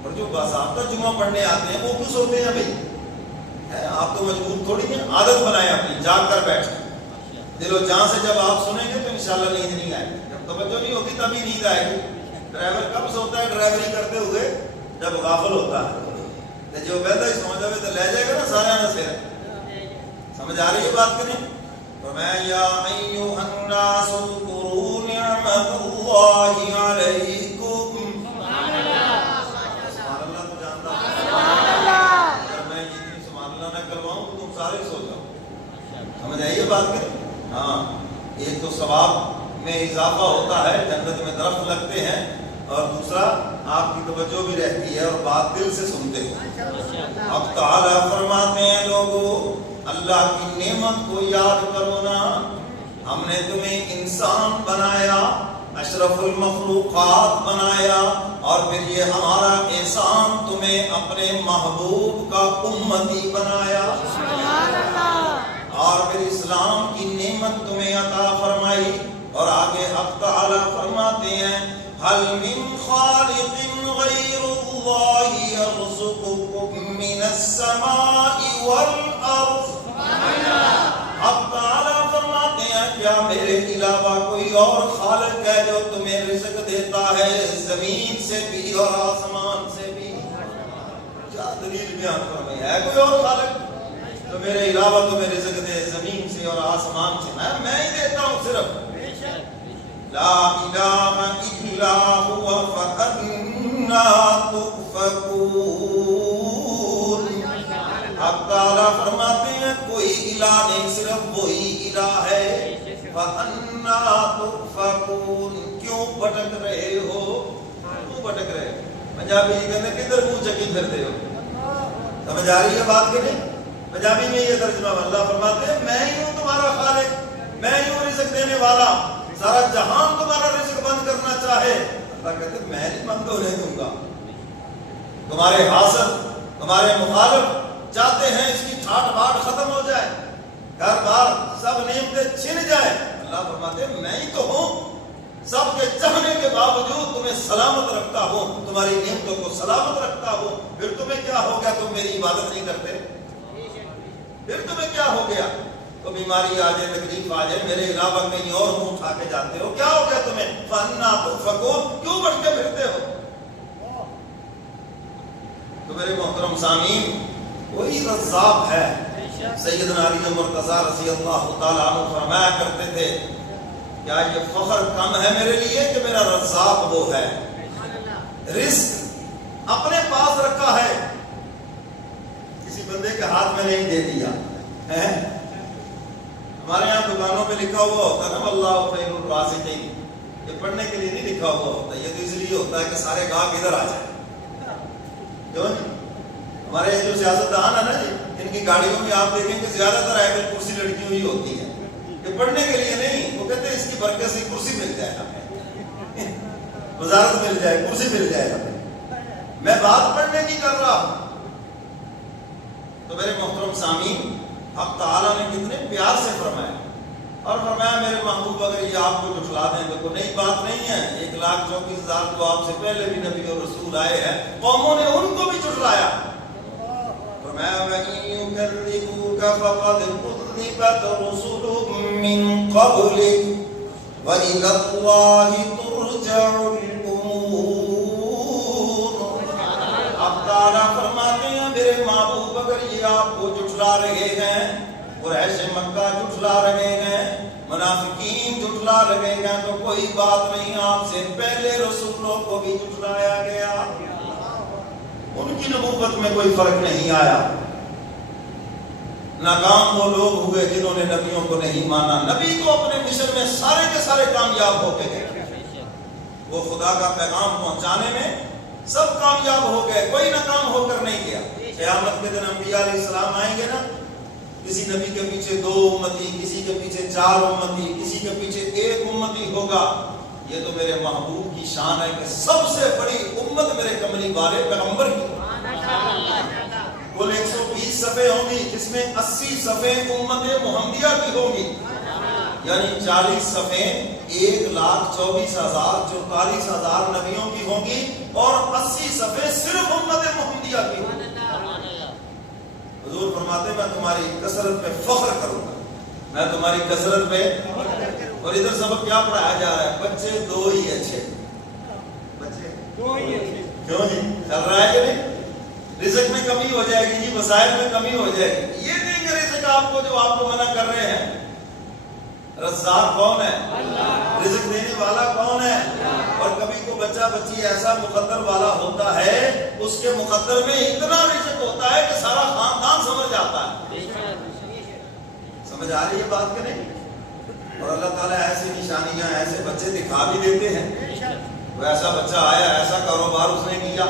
اور جو باضابطہ جمعہ پڑھنے آتے ہیں وہ کیوں سوتے ہیں بھائی؟ آپ تو مجبور تھوڑی ہیں. عادت بنائیں اپنی، جاگ کر بیٹھیں. دل و جان سے جب آپ سنیں گے تو انشاءاللہ نیند نہیں آئے گی. جب توجہ نہیں ہوگی تبھی نیند آئے گی. ڈرائیور کب سوتا ہے ڈرائیوری کرتے ہوئے؟ جب غافل ہوتا ہے. جو بیٹھا ہی سو جائے تو لے جائے گا نا سارے آنا سے. سمجھ آ رہی ہے بات کہ نہیں؟ فرمایا یا ایھا الناس اذکروا نعمت اللہ علیکم. سبحان اللہ تو جانتا ہوں، اگر میں جتنی سبحان اللہ نہ کرواؤں تو تم سارے سو جاؤ. سمجھ آئیے بات کہ نہیں؟ ہاں، ایک تو ثواب میں اضافہ ہوتا ہے، جنت میں درخت لگتے ہیں، اور دوسرا آپ کی توجہ بھی رہتی ہے اور بات دل سے سنتے ہو. اب تعالیٰ فرماتے ہیں لوگوں اللہ کی نعمت کو یاد کرو نا. ہم نے تمہیں انسان بنایا، اشرف المخلوقات بنایا، اور پھر یہ ہمارا احسان تمہیں اپنے محبوب کا امتی بنایا، اور پھر اسلام کی نعمت تمہیں عطا فرمائی. اور آگے حق تعالیٰ فرماتے ہیں هل من خالق غیر اللہ یرزقکم من السماء والارض. حق تعالیٰ فرماتے ہیں کیا میرے علاوہ کوئی اور خالق ہے جو تمہیں رزق دیتا دیتا ہے زمین سے بھی اور آسمان سے بھی. کیا دلیل بیان فرمائی ہے؟ کوئی اور خالق تو میرے علاوہ تمہیں رزق دے زمین سے اور آسمان سے؟ میں ہی دیتا ہوں صرف. لا الہ الا هو فأنا تؤفکون. حق تعالیٰ فرماتے ہیں کوئی الہ نہیں، صرف وہی الہ ہے. فأنا تؤفکون. کیوں بھٹک رہے ہو؟ کیوں بھٹک رہے ہو؟ پنجابی کہتے ہیں کدھر منہ چکی پھرتے ہو. سمجھ آ رہی ہے بات کہ نہیں؟ پنجابی میں یہ ترجمہ اللہ فرماتے ہیں میں ہی ہوں تمہارا خالق، میں ہی ہوں رزق دینے والا. سارا جہان تمہارا رزق بند کرنا چاہے، اللہ کہتے ہیں میں نہیں بند ہونے دوں گا. تمہارے حاصل، تمہارے مخالف چاہتے ہیں اس کی ٹھاٹ باٹ ختم ہو جائے، گھر بار سب نعمتیں چھن جائے. اللہ فرماتے ہیں میں ہی تو ہوں. سب کے چاہنے کے باوجود تمہیں سلامت رکھتا ہوں، تمہاری نعمتوں کو سلامت رکھتا ہوں. پھر تمہیں کیا ہو گیا؟ تم میری عبادت نہیں کرتے. پھر تمہیں کیا ہو گیا؟ تو بیماری آ جائے، تکلیف آ جائے، میرے علاوہ کہیں اور منہ اٹھا کے جاتے ہو. کیا ہو گیا تمہیں؟ فَأَنَّا تُؤْفَكُونَ. کیوں بٹ کے پھرتے ہو؟ تو میرے محترم سامعین، وہی رزاق ہے. سیدنا علی مرتضیٰ رضی اللہ تعالیٰ عنہ فرمایا کرتے تھے کیا یہ فخر کم ہے میرے لیے کہ میرا رزاق وہ ہے. رزق اپنے پاس رکھا ہے، کسی بندے کے ہاتھ میں نہیں دے دیا. ہمارے یہاں دکانوں پہ لکھا ہوا ہوتا ہے نا اللہ خیر الرازقین. یہ پڑھنے کے لیے نہیں لکھا ہوا ہوتا، یہ تو اس لیے ہوتا ہے کہ سارے گاہک ادھر آ جائیں. کیوں جی؟ ہمارے جو سیاستدان ہے نا جی، ان کی گاڑیوں میں آپ دیکھیں کہ زیادہ تر ایکل کرسی لڑکی ہوئی ہوتی ہے. یہ پڑھنے کے لیے نہیں، وہ کہتے ہیں اس کی برکت سے کرسی مل جائے ہمیں، وزارت مل جائے، کرسی مل جائے ہمیں. میں بات پڑھنے کی کر رہا ہوں. تو میرے محترم سامعین، حق تعالیٰ نے کتنے پیار سے فرمایا، اور فرمایا میرے محبوب اگر یہ آپ کو جھٹلا دیں تو کوئی نئی بات نہیں ہے. 1,24,000 تو آپ سے پہلے بھی نبی اور رسول آئے ہیں، قوموں نے ان کو بھی جھٹلایا. فرمایا وَإِن يُكَذِّبُوكَ فَقَدْ كُذِّبَتْ رُسُلٌ مِّن قَبْلِكَ وَإِلَى اللَّهِ تُرْجَعُ الْأُمُورُ. اب تعالیٰ فرماتے ہیں میرے محبوب اگر یہ آپ کو جھٹلا رہے ہیں، قریش مکہ جھٹلا رہے ہیں، منافقین جھٹلا رہے ہیں، تو کوئی بات نہیں، آپ سے پہلے رسولوں کو بھی جھٹلایا گیا. ان کی نبوت میں کوئی فرق نہیں آیا. ناکام وہ لوگ ہوئے جنہوں نے نبیوں کو نہیں مانا. نبی تو اپنے مشن میں سارے کے سارے کامیاب ہو گئے. وہ خدا کا پیغام پہنچانے میں سب کامیاب ہو گئے، کوئی ناکام ہو کر نہیں گیا. قیامت کے دن انبیاء علیہ السلام آئیں گے نا، کسی نبی کے پیچھے 2 امتی، کسی کے پیچھے 4 امتی، کسی کے پیچھے 1 امتی ہوگا. یہ تو میرے محبوب کی شان ہے کہ سب سے بڑی امت میرے کملی والے پیغمبر کی. کل 120 صفحے ہوں گی، جس میں 80 صفحے امت محمدیہ کی ہوں گی، یعنی 40 صفحے 1,24,000 44,000 نبیوں کی ہوں گی، اور 80 صفحے صرف امت محمدیہ کی ہوں گی. حضور فرماتے میں تمہاری کثرت پہ فخر کروں گا، میں تمہاری کثرت پہ. اور ادھر سبق کیا پڑھایا جا رہا ہے؟ بچے 2 ہی اچھے. بچے 2 ہی اچھے. کیوں جی؟ چل رہا ہے کہ نہیں؟ رزق میں کمی ہو جائے گی جی، وسائل میں کمی ہو جائے گی. یہ نہیں کہ رزق آپ کو جو آپ کو منع کر رہے ہیں. رزاق کون ہے؟ اللہ. رزق دینے والا کون ہے؟ اللہ. اور کبھی کو بچہ بچی ایسا مقدر والا ہوتا ہے، اس کے مقدر میں اتنا رزق ہوتا ہے کہ سارا خاندان سمجھ جاتا ہے. سمجھ آ رہی ہے بات کہ نہیں؟ اور اللہ تعالیٰ ایسی نشانیاں، ایسے بچے دکھا بھی دیتے ہیں. وہ ایسا بچہ آیا، ایسا کاروبار اس نے کیا،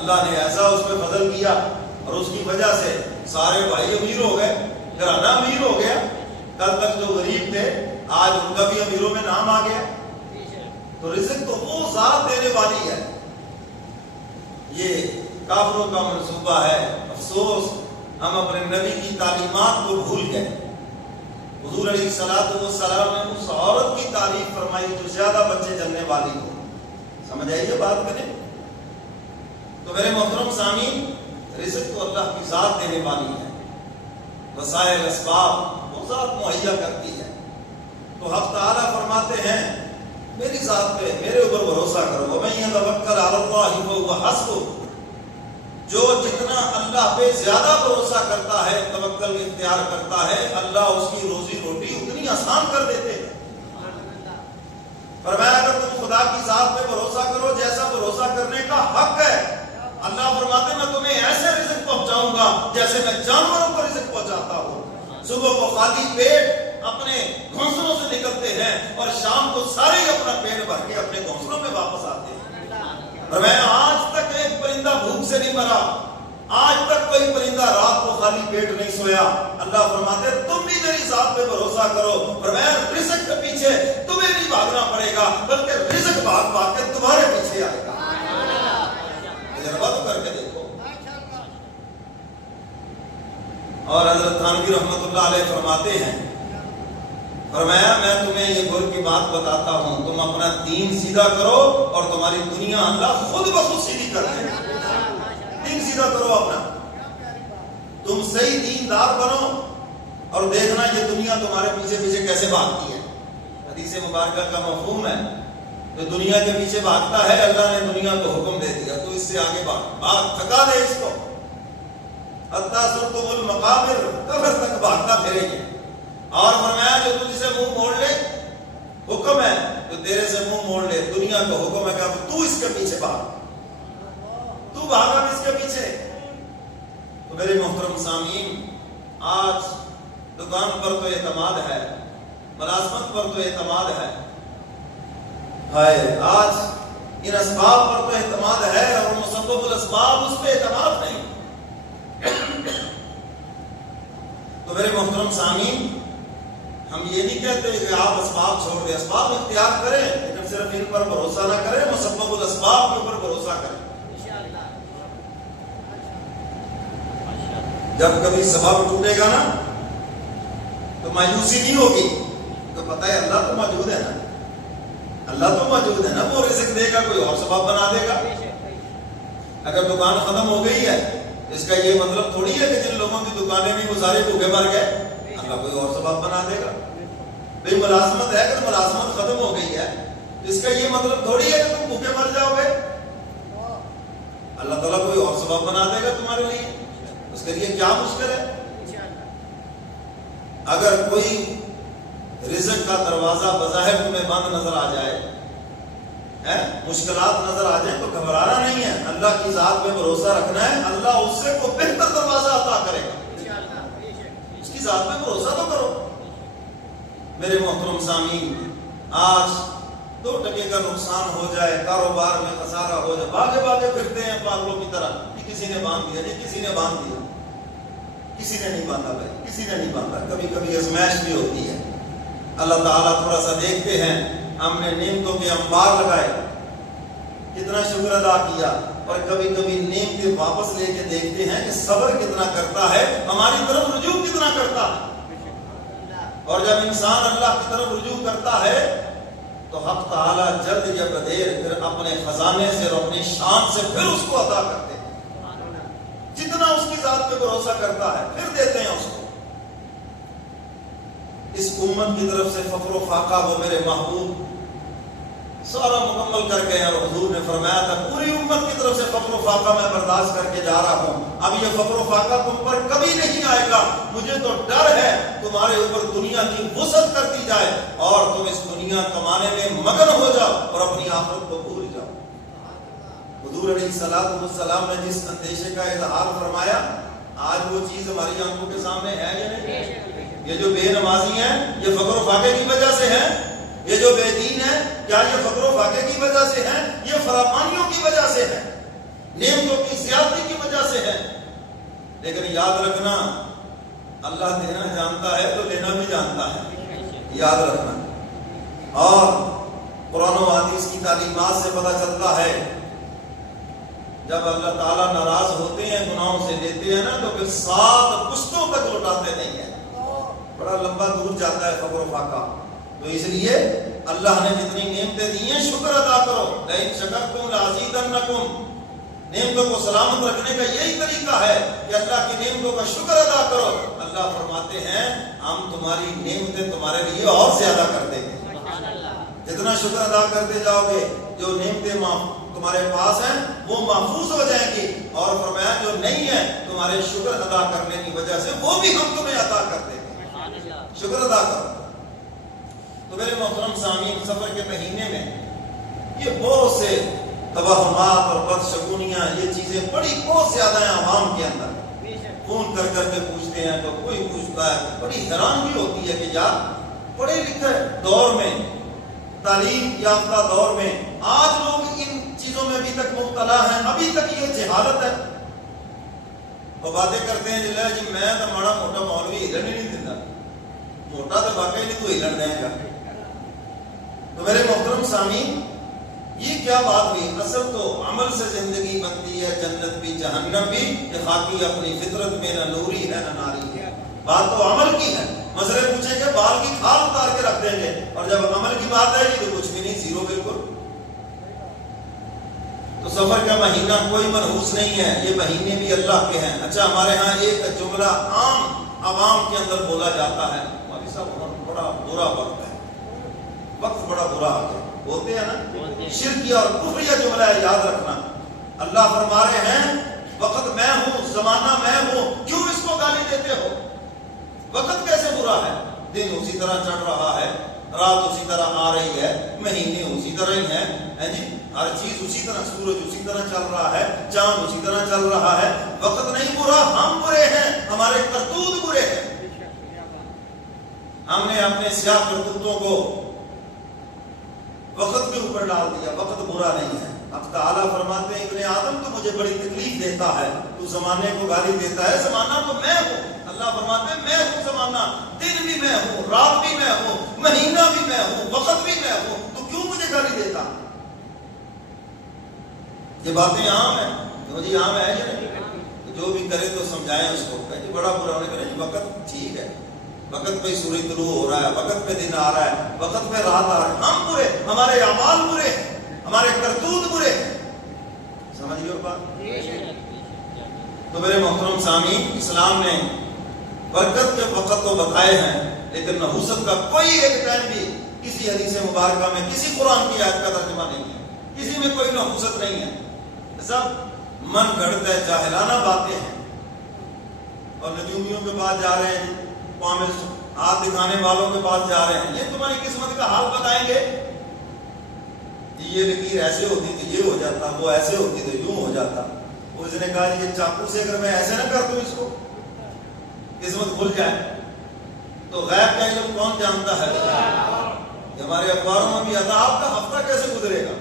اللہ نے ایسا اس پہ فضل کیا، اور اس کی وجہ سے سارے بھائی امیر ہو گئے، گھرانہ امیر ہو گیا. کل تک جو غریب تھے آج ان کا بھی امیروں میں نام آ گیا. تو رزق تو وہ ذات دینے والی ہے. یہ کافروں کا منصوبہ ہے. افسوس ہم اپنے نبی کی تعلیمات کو بھول گئے. حضور علیہ السلام نے اس عورت کی تعریف فرمائی جو زیادہ بچے جننے والی ہو. سمجھ آئیے بات کریں. تو میرے محترم سامعین، رزق تو اللہ کی ذات دینے والی ہے. وسائل اسباب وہ ذات مہیا کرتی ہے. تو حق تعالیٰ فرماتے ہیں میری ذات پہ میرے اوپر بھروسہ کرو. وَمَن يَتَوَكَّلْ عَلَى اللَّهِ فَهُوَ حَسْبُهُ. جو جتنا اللہ پہ زیادہ بھروسہ کرتا ہے, توکل اختیار کرتا ہے, اللہ اس کی روزی روٹی اتنی آسان کر دیتے ہیں. فرمایا اگر تم خدا کی ذات پہ بھروسہ کرو جیسا بھروسہ کرنے کا حق ہے, اللہ فرماتے میں تمہیں ایسے رزق پہنچاؤں گا جیسے میں جانوروں کو رزق پہنچاتا ہوں. صبح کو خالی پیٹ اپنے گھونسلوں سے نکلتے ہیں اور شام کو سارے ہی اپنا پیٹ بھر کے اپنے گھونسلوں میں واپس آتے ہیں. اور میں آج تک ایک پرندہ بھوک سے نہیں مرا, آج تک کوئی پرندہ رات کو خالی پیٹ نہیں سویا. اللہ فرماتے تم بھی میری ذات پہ بھروسہ کرو, اور میں رزق کے پیچھے تمہیں نہیں بھاگنا پڑے گا بلکہ رزق بھاگ بھاگ کے تمہارے پیچھے آئے گا. تجربہ تو کر کے دیکھو. اور حضرت تھانوی رحمۃ اللہ علیہ فرماتے ہیں, فرمایا میں تمہیں یہ گر کی بات بتاتا ہوں, تم اپنا دین سیدھا کرو اور تمہاری دنیا اللہ خود بخود سیدھی کر دے گا. دین سیدھا کرو اپنا, تم صحیح دیندار بنو اور دیکھنا یہ دنیا تمہارے پیچھے پیچھے کیسے بھاگتی ہے. حدیث مبارکہ کا مفہوم ہے جو دنیا کے پیچھے بھاگتا ہے اللہ نے دنیا کو حکم دے دیا تو اس سے آگے بھاگ تھکا دے اس کو. حتیٰ زرتم المقابر, قبر تک بھاگتا پھرے گی. اور فرمایا جو تجھ سے منہ موڑ لے, حکم ہے جو تیرے سے منہ موڑ لے, دنیا کو حکم ہے کہ اب تو اس کے پیچھے بھاگ, تو بھاگا اس کے پیچھے. تو میرے محترم سامعین, آج دکان پر تو اعتماد ہے, ملازمت پر تو اعتماد ہے, آج ان اسباب پر تو اعتماد ہے اور مسبب الاسباب اس پہ اعتماد نہیں. تو میرے محترم سامعین, ہم یہ نہیں کہتے کہ آپ اسباب چھوڑ دیں, اسباب اختیار کریں لیکن صرف ان پر بھروسہ نہ کریں, مسبب الاسباب کے اوپر بھروسہ کریں. جب کبھی سبب ٹوٹے گا نا تو مایوسی نہیں ہوگی, تو پتہ ہے اللہ تو موجود ہے نا, اللہ تو موجود ہے نا, وہ رزق دے گا, کوئی اور سبب بنا دے گا. اگر دکان ختم ہو گئی ہے اس کا یہ مطلب تھوڑی ہے کہ جن لوگوں کی دکانیں نہیں وہ سارے بھوکے مر گئے, اللہ کوئی اور سبب بنا دے گا. بھئی ملازمت ہے, اگر ملازمت ختم ہو گئی ہے اس کا یہ مطلب تھوڑی ہے کہ تم بھوکے مر جاؤ گے, اللہ تعالیٰ کوئی اور سبب بنا دے گا تمہارے لیے. اس کے لیے کیا مشکل ہے. اگر کوئی رزق کا دروازہ بظاہر تمہیں بند نظر آ جائے, مشکلات نظر آ جائیں تو گھبرانا نہیں ہے, اللہ کی ذات پہ بھروسہ رکھنا ہے, اللہ اس سے کوئی بہتر دروازہ عطا کرے گا. اس کی ذات پہ بھروسہ تو کرو. میرے محترم سامعین, آج 2 ٹکے کا نقصان ہو جائے, کاروبار میں خسارہ ہو جائے, بھاگے بھاگے پھرتے ہیں پاگلوں کی طرح, کسی نے باندھ دیا, کسی نے باندھ دیا, کسی نے نہیں باندھا بھائی, کسی نے نہیں باندھا. کبھی کبھی آزمائش بھی ہوتی ہے. اللہ تعالیٰ تھوڑا سا دیکھتے ہیں, ہم نے نعمتوں کے انبار لگائے, کتنا شکر ادا کیا, اور کبھی کبھی نعمتیں واپس لے کے دیکھتے ہیں کہ صبر کتنا کرتا ہے, ہماری طرف رجوع کتنا کرتا ہے. اور جب انسان اللہ کی طرف رجوع کرتا ہے تو حق تعالیٰ جلد یا بدیر پھر اپنے خزانے سے اور اپنی شان سے پھر اس کو عطا کرتے ہیں. جتنا اس کی ذات پہ بھروسہ کرتا ہے پھر دیتے ہیں اس کو. اس امت کی طرف سے فقر و فاقہ وہ میرے محبوب سارا مکمل کر گئے, اور حضور نے فرمایا تھا پوری امت کی طرف سے فقر و فاقہ میں برداشت کر کے جا رہا ہوں, اب یہ فقر و فاقہ تم پر کبھی نہیں آئے گا. مجھے تو ڈر ہے تمہارے اوپر دنیا کی وسعت کر دی جائے اور تم اس دنیا کمانے میں مگن ہو جاؤ اور اپنی آخرت کو بھول جاؤ. حضور علیہ السلام نے جس اندیشے کا اظہار فرمایا, آج وہ چیز ہماری آنکھوں کے سامنے ہے یا نہیں؟ یہ جو بے نمازی ہیں یہ فقر و فاقے کی وجہ سے ہیں, یہ جو بے دین ہیں کیا یہ فقر و فاقے کی وجہ سے ہیں؟ یہ فراوانیوں کی وجہ سے ہیں, نعمتوں کی زیادتی کی وجہ سے ہیں. لیکن یاد رکھنا اللہ دینا جانتا ہے تو لینا بھی جانتا ہے, یاد رکھنا. اور قرآن و حدیث کی تعلیمات سے پتہ چلتا ہے جب اللہ تعالیٰ ناراض ہوتے ہیں گناہوں سے لیتے ہیں نا تو پھر 7 پشتوں تک لوٹاتے نہیں ہیں, بڑا لمبا دور جاتا ہے فقر و فاقہ. تو اس لیے اللہ نے جتنی نعمتیں دی ہیں شکر ادا کرو. لئن شکرتم لازیدنکم, نعمتوں کو سلامت رکھنے کا یہی طریقہ ہے کہ اللہ کی نعمتوں کا شکر ادا کرو. اللہ فرماتے ہیں ہم تمہاری نعمتیں تمہارے لیے اور زیادہ کر دیں گے, جتنا شکر ادا کرتے جاؤ گے جو نعمتیں تمہارے پاس ہیں وہ محفوظ ہو جائیں گی، اور فرمایا جو نہیں ہے تمہارے شکر ادا کرنے کی وجہ سے وہ بھی ہم تمہیں عطا کر دیں گے۔ شکر ادا کرو۔ تو میرے محترم سامعین، سفر کے مہینے میں یہ بہت سے توہمات اور بدشگونیاں، یہ چیزیں بہت زیادہ ہیں عوام کے اندر۔ فون کر کر کے پوچھتے ہیں تو کوئی پوچھتا ہے، بڑی حیرانگی ہوتی ہے کہ یار پڑھے لکھے دور میں، تعلیم یافتہ دور میں آج لوگ ان چیزوں میں ابھی تک مبتلا ہیں، ابھی تک یہ جہالت ہے۔ وہ باتیں کرتے ہیں جی میں تو ماڑا موٹا مولوی ہلن ہی نہیں دیتا، موٹا تو واقعی نہیں تو ہلن دیں گا۔ تو میرے محترم سامعین، یہ کیا بات ہوئی؟ اصل تو عمل سے زندگی بنتی ہے، جنت بھی جہنم بھی، یہ خاکی اپنی فطرت میں نہ نوری ہے نہ ناری ہے۔ بات تو عمل کی ہے۔ مسئلے پوچھیں گے بال کی کھال اتار کے رکھ دیں گے، اور جب عمل کی بات ہے تو کچھ بھی نہیں، زیرو بالکل۔ تو سفر کا مہینہ کوئی منحوس نہیں ہے، یہ مہینے بھی اللہ کے ہیں۔ اچھا، ہمارے ہاں ایک جملہ عام عوام کے اندر بولا جاتا ہے، مولوی صاحب بڑا برا وقت ہے، وقت بڑا برا آ گیا، بولتے ہیں نا، شرکیہ اور کفریہ جملہ ہے، یاد رکھنا۔ اللہ فرما رہے ہیں وقت میں ہوں، زمانہ میں ہوں، کیوں اس کو گالی دیتے ہو؟ وقت کیسے برا ہے؟ دن اسی طرح چڑھ رہا ہے، رات اسی طرح آ رہی ہے، مہینے اسی طرح ہی ہیں جی، ہر چیز اسی طرح، سورج اسی طرح چل رہا ہے، چاند اسی طرح چل رہا ہے۔ وقت نہیں برا، ہم برے ہیں، ہمارے کرتوت برے ہیں۔ ہم نے اپنے سیاہ کرتوتوں کو وقت کے اوپر ڈال دیا۔ وقت برا نہیں ہے۔ اب تعالیٰ فرماتے ہیں ابن آدم تو مجھے بڑی تکلیف دیتا ہے، تو زمانے کو گالی دیتا ہے، زمانہ تو میں ہوں۔ اللہ فرماتے ہیں میں ہوں زمانہ، دن بھی میں ہوں، رات بھی میں ہوں، مہینہ بھی میں ہوں، وقت بھی میں ہوں، تو کیوں مجھے گالی دیتا؟ یہ باتیں عام ہیں، تو جی عام ہے جی، جو بھی کرے تو سمجھائیں اس کو، کہ جی بڑا برا ہونے کرے، وقت ٹھیک ہے، وقت پہ سورج طلوع ہو رہا ہے، وقت پہ دن آ رہا ہے، وقت پہ رات آ رہا ہے۔ ہم برے، ہمارے اعمال برے، ہمارے کرتوت برے۔ سمجھیے بات؟ تو میرے محترم سامعین، اسلام نے برکت کے وقت تو بتائے ہیں، لیکن نحوست کا کوئی ایک ٹائم بھی کسی حدیث مبارکہ میں، کسی قرآن کی آیت کا ترجمہ نہیں ہے، کسی میں کوئی نحوست نہیں ہے۔ سب من گھڑت ہے، جاہلانہ باتیں ہیں، اور نجومیوں کے پاس جا رہے ہیں، ہاتھ دکھانے والوں کے پاس جا رہے ہیں، یہ تمہاری قسمت کا حال بتائیں گے، یہ لکیر ایسے ہوتی تھی یہ ہو جاتا، وہ ایسے ہوتی تو یوں ہو جاتا۔ اس نے کہا یہ چاقو سے اگر میں ایسے نہ کر دوں اس کو، قسمت کھل جائے۔ تو غیب کا علم کون جانتا ہے؟ کہ ہمارے اخباروں میں بھی آتا، آپ کا ہفتہ کیسے گزرے گا،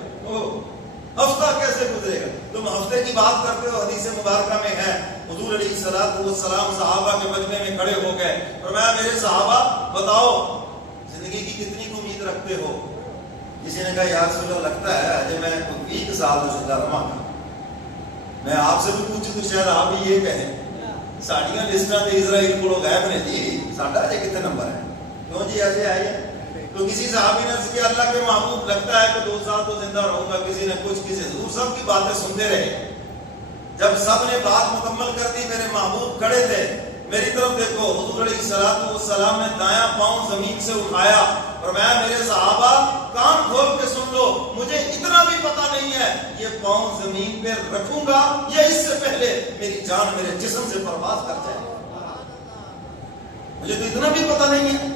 ہفتہ کیسے گزرے گا؟ تم ہفتے کی بات کرتے ہو، حدیث مبارکہ میں ہے حضور علیہ السلام صحابہ کے مجمع میں کھڑے ہو گئے، فرمایا میرے صحابہ بتاؤ زندگی کی کتنی امید رکھتے ہو؟ کسی نے کہا یا رسول اللہ لگتا ہے اجے میں 20 سال زندہ رہا گا۔ میں آپ سے بھی پوچھوں تو شاید آپ بھی یہ کہیں ساڑیاں لسٹاں تے اسرائیل کو غائب نے جی، ساڈا اجے کتنے نمبر ہے؟ کیوں جی ایسے آئے ہیں؟ تو کسی صحابی نے اس کے اللہ کے محبوب لگتا ہے کہ 2 سال تو زندہ رہوں گا، کسی نے کچھ، کسی حضور سب کی باتیں سنتے رہے۔ جب سب نے بات مکمل کر دی، میرے محبوب کھڑے تھے، میری طرف دیکھو، حضور علیہ السلام نے دایاں پاؤں زمین سے اٹھایا، فرمایا میرے صحابہ کان کھول کے سن لو، مجھے اتنا بھی پتہ نہیں ہے یہ پاؤں زمین پہ رکھوں گا یا اس سے پہلے میری جان میرے جسم سے پرواز کر جائے، مجھے تو اتنا بھی پتہ نہیں ہے۔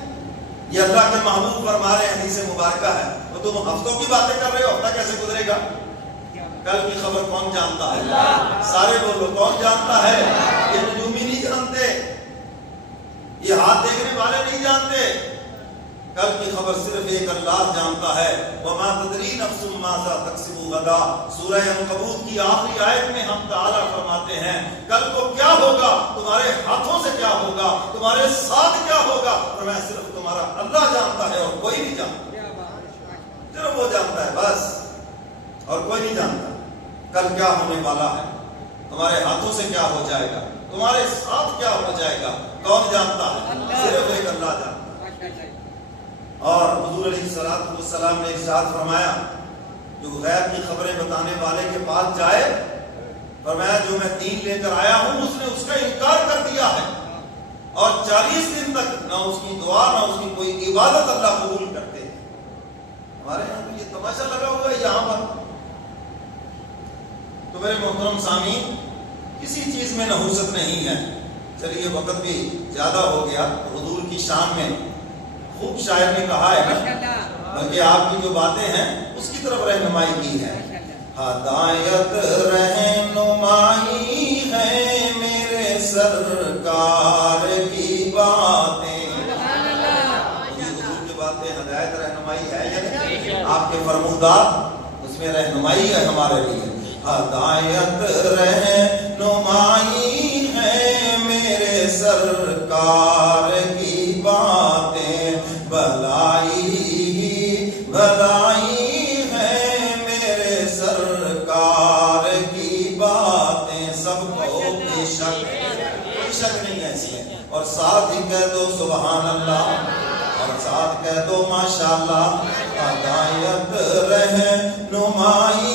یہ اللہ کے محبوب فرما رہے ہیں، حدیث مبارکہ ہے۔ تو تم ہفتوں کی باتیں کر رہے ہو، ہفتہ کیسے گزرے گا؟ کل کی خبر کون جانتا ہے؟ سارے بولو کون جانتا ہے؟ یہ نجومی نہیں جانتے، یہ ہاتھ دیکھنے والے نہیں جانتے، کل کی خبر صرف ایک اللہ جانتا ہے۔ وما تدری نفس ماذا تکسب غدا، سورہ عنکبوت کی آخری آیت میں ہم تعالیٰ فرماتے ہیں کل کو کیا ہوگا، تمہارے ہاتھوں سے کیا ہوگا، تمہارے ساتھ کیا ہوگا، اور میں صرف تمہارا اللہ جانتا ہے اور کوئی نہیں جانتا، صرف وہ جانتا ہے بس، اور کوئی نہیں جانتا کل کیا ہونے والا ہے، تمہارے ہاتھوں سے کیا ہو جائے گا، تمہارے ساتھ کیا ہو جائے گا، کون جانتا ہے؟ صرف ایک اللہ جانتا ہے۔ اور حضور علیہ السلام نے ارشاد فرمایا جو غیب کی خبریں بتانے والے کے پاس جائے، فرمایا جو میں دین لے کر آیا ہوں اس نے اس کا انکار کر دیا ہے، اور 40 دن تک نہ اس کی دعا نہ اس کی کوئی عبادت اللہ قبول کرتے ہیں۔ ہمارے تماشا لگا ہوا ہے یہاں پر. تو میرے محترم سامعین کسی چیز میں نحوست نہیں ہے. چلیے وقت بھی زیادہ ہو گیا. حضور کی شان میں خوب شاعر نے کہا ہے نا, بلکہ آپ کی جو باتیں ہیں اس کی طرف رہنمائی کی ہے. ہدایت رہنمائی ہے میرے سرکار کی باتیں. حضور کی باتیں ہدایت رہنمائی ہے یعنی آپ کے فرمودات اس میں رہنمائی ہے ہمارے لیے. ہدایت رہنمائی ہے میرے سرکار کی باتیں. بھلائی بھلائی ہے میرے سرکار کی باتیں. سب کو بے شک کوئی شک نہیں ایسی ہے. اور ساتھ ہی کہہ دو سبحان اللہ, اور ساتھ کہہ دو ماشاءاللہ. ہدایت رہنمائی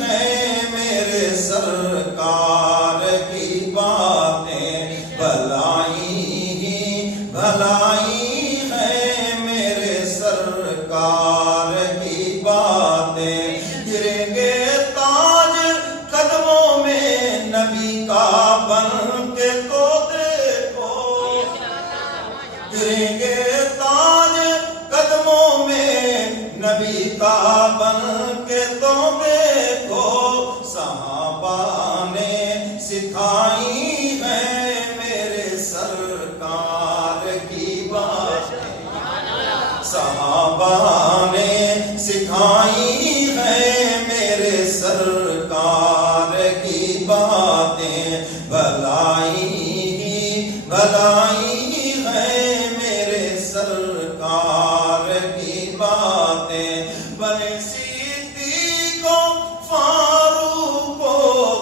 ہے میرے سرکار کی باتیں. بھلائی بھلائی ہے میرے سرکار کی باتیں. گریں گے تاج قدموں میں نبی کا بن کے تو دیکھو. گریں گے تاج قدموں میں نبی کا بن کے تو دیکھو. صحابہ نے سکھائی ہے میرے سرکار کی باتیں. صحابہ نے سکھائی ہے میرے سرکار کی باتیں. بھلائی بھلائی ہے میرے سرکار کی باتیں. بنے صدیق و فاروق و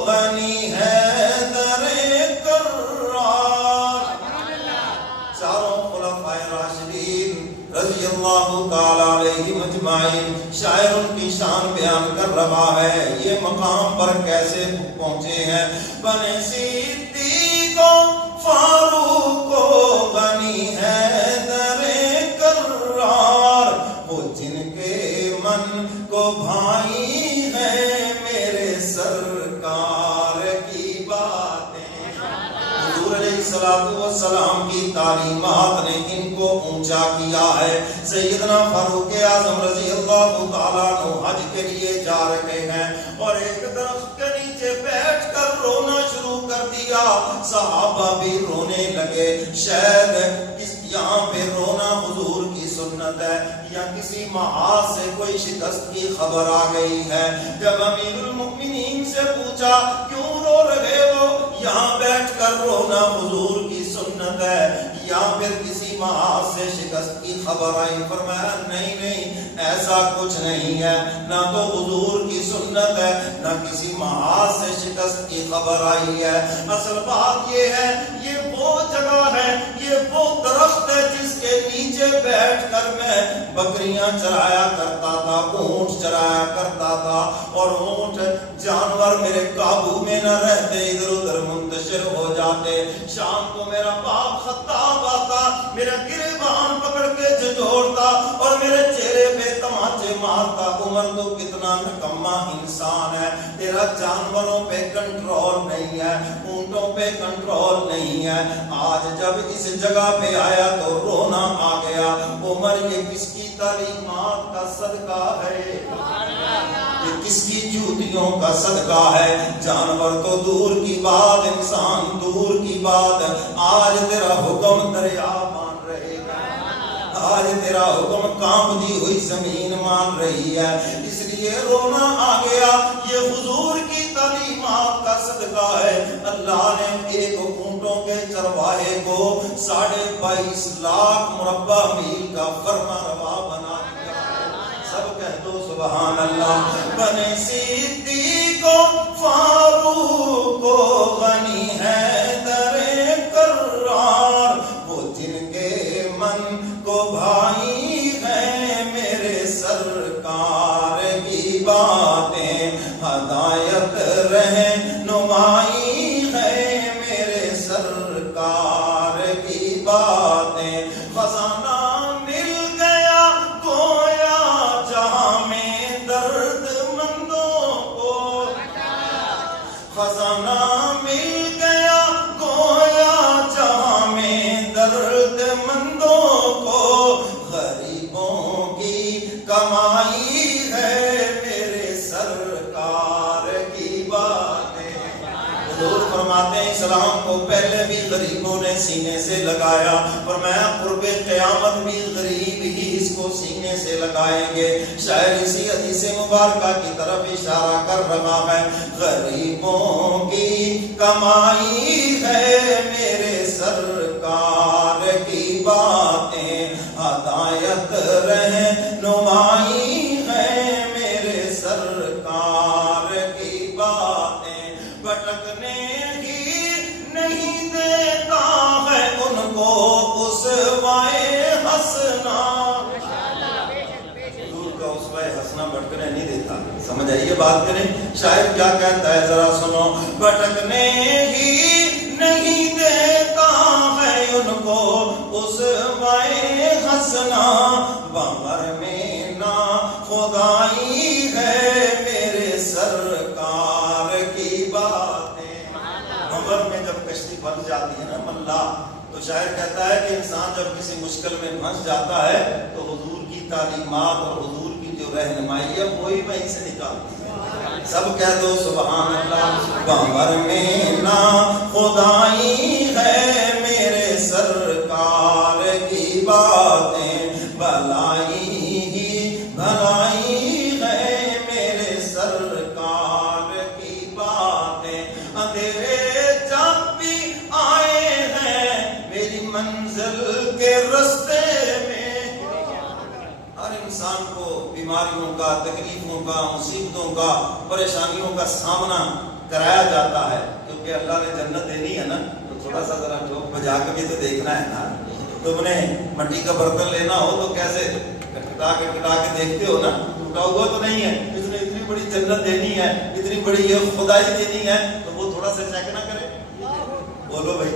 غنی حیدر کرار. چاروں خلفائے راشدین رضی اللہ تعالی علیہ مجمعین. شاعر ان کی شان بیان کر رہا ہے یہ مقام پر کیسے پہنچے ہیں. بنے صدیق و فاروق و غنی حیدر کرار. وہ جن کے من کو بھائی ہے میرے سرکار کی باتیں. حضور علیہ الصلوۃ والسلام کی تعلیمات نے ان کو اونچا کیا ہے. سیدنا فاروق اعظم رضی اللہ تعالیٰ عنہ حج کے لیے جا رہے ہیں اور ایک درخت کے نیچے بیٹھ کر رونا شروع کر دیا. صحابہ بھی رونے لگے. شاید یہاں پہ رونا حضور کی سنت ہے یا کسی محاذ سے کوئی شکست کی خبر آ گئی ہے. جب امیر المؤمنین سے پوچھا کیوں رو رہے ہو, یہاں بیٹھ کر رونا حضور کی سنت ہے یا پھر کسی محاذ سے شکست کی خبر آئی. فرمایا نہیں نہیں ایسا کچھ نہیں ہے, نہ تو حضور کی سنت ہے نہ کسی محاذ سے شکست کی خبر آئی ہے. اصل بات یہ ہے یہ وہ جگہ ہے, یہ وہ درخت ہے جس کے نیچے بیٹھ کر میں بکریاں چرایا کرتا تھا, اونٹ چرایا کرتا تھا. اور اونٹ جانور میرے قابو میں نہ رہتے, ادھر ادھر منتشر ہو جاتے. شام کو میرا باپ خطاب آتا, میرا گریبان پکڑ کے جھنجھوڑتا اور میرے چہرے پہ تماچے مارتا. عمر تو کتنا نکما انسان ہے, تیرا جانوروں پہ کنٹرول نہیں ہے, اونٹوں پہ کنٹرول نہیں ہے. آج جب اس جگہ پہ آیا تو رونا آ گیا. عمر یہ کس کی تعلیمات کا صدقہ ہے, یہ کس کی جوتیوں کا صدقہ ہے. جانور تو دور کی بات, انسان دور کی بات, آج تیرا حکم دریا مان رہے گا, آج تیرا حکم کانپتی ہوئی زمین مان رہی ہے. اس لیے رونا آ گیا. یہ حضور کی تعلیمات کا صدقہ ہے. اللہ نے ایک اونٹوں کے چرواہے کو 22.5 لاکھ مربع میل کا فرما روا بنا دیا. سب کہہ دو سبحان اللہ. بنے صدیق و فاروق و غنی حیدر کرار. وہ جن کے من کو بھائی ہے میرے سرکار کی باتیں. ہدایت رہنمائی ہے میرے سرکار کی باتیں. خزانہ مل گیا گویا جہاں میں حضور فرماتے ہیں اسلام کو پہلے بھی غریبوں نے سینے سے لگایا، فرمایا قرب قیامت بھی غریب ہی اس کو سینے سے لگائیں گے۔ شاعر اسی حدیث مبارکہ کی طرف اشارہ کر رہا ہے، غریبوں کی کمائی ہے میرے سرکار کی باتیں، ہدایت رہنمائی ہے میرے سرکار کی باتیں، بھٹکنے ہی نہیں دیتا ہے ان کو اسوائے حسنہ، حضور کا اسوائے حسنہ بھٹکنے نہیں دیتا۔ سمجھ آئیے بات کریں، شاعر کیا کہتا ہے ذرا سنو، بھٹکنے ہی نہیں دیتا ہے ان کو اسوائے حسنہ، بمر میں نا خدائی ہے میرے سرکار کی باتیں۔ بمر میں جب کشتی پھنس جاتی ہے نا ملا، تو شاعر کہتا ہے کہ انسان جب کسی مشکل میں پھنس جاتا ہے تو حضور کی تعلیمات اور حضور کی جو رہنمائی ہے وہی وہیں سے نکالتی ہے۔ سب کہہ دو سبحان اللہ۔ بمر میں نا خدائی ہے میرے سرکار کی باتیں، بھلائی ہی بھلائی ہے میرے سرکار کی باتیں، اندھیرے جب بھی آئے ہیں میری منزل کے رستے میں۔ ہر انسان کو بیماریوں کا، تکلیفوں کا، مصیبتوں کا، پریشانیوں کا سامنا کرایا جاتا ہے، کیونکہ اللہ نے جنت دینی ہے نا، تو تھوڑا سا ذرا ٹھوک بجا کے بھی تو دیکھنا ہے نا۔ تم نے مٹی کا برتن لینا ہو تو کیسے کٹکٹا کے دیکھتے ہو نا، ٹوٹا ہوا تو نہیں ہے، اس نے اتنی بڑی جنت دینی ہے، اتنی بڑی یہ خدائی دینی ہے، تو وہ تھوڑا سا چیک نہ کرے؟ بولو بھائی۔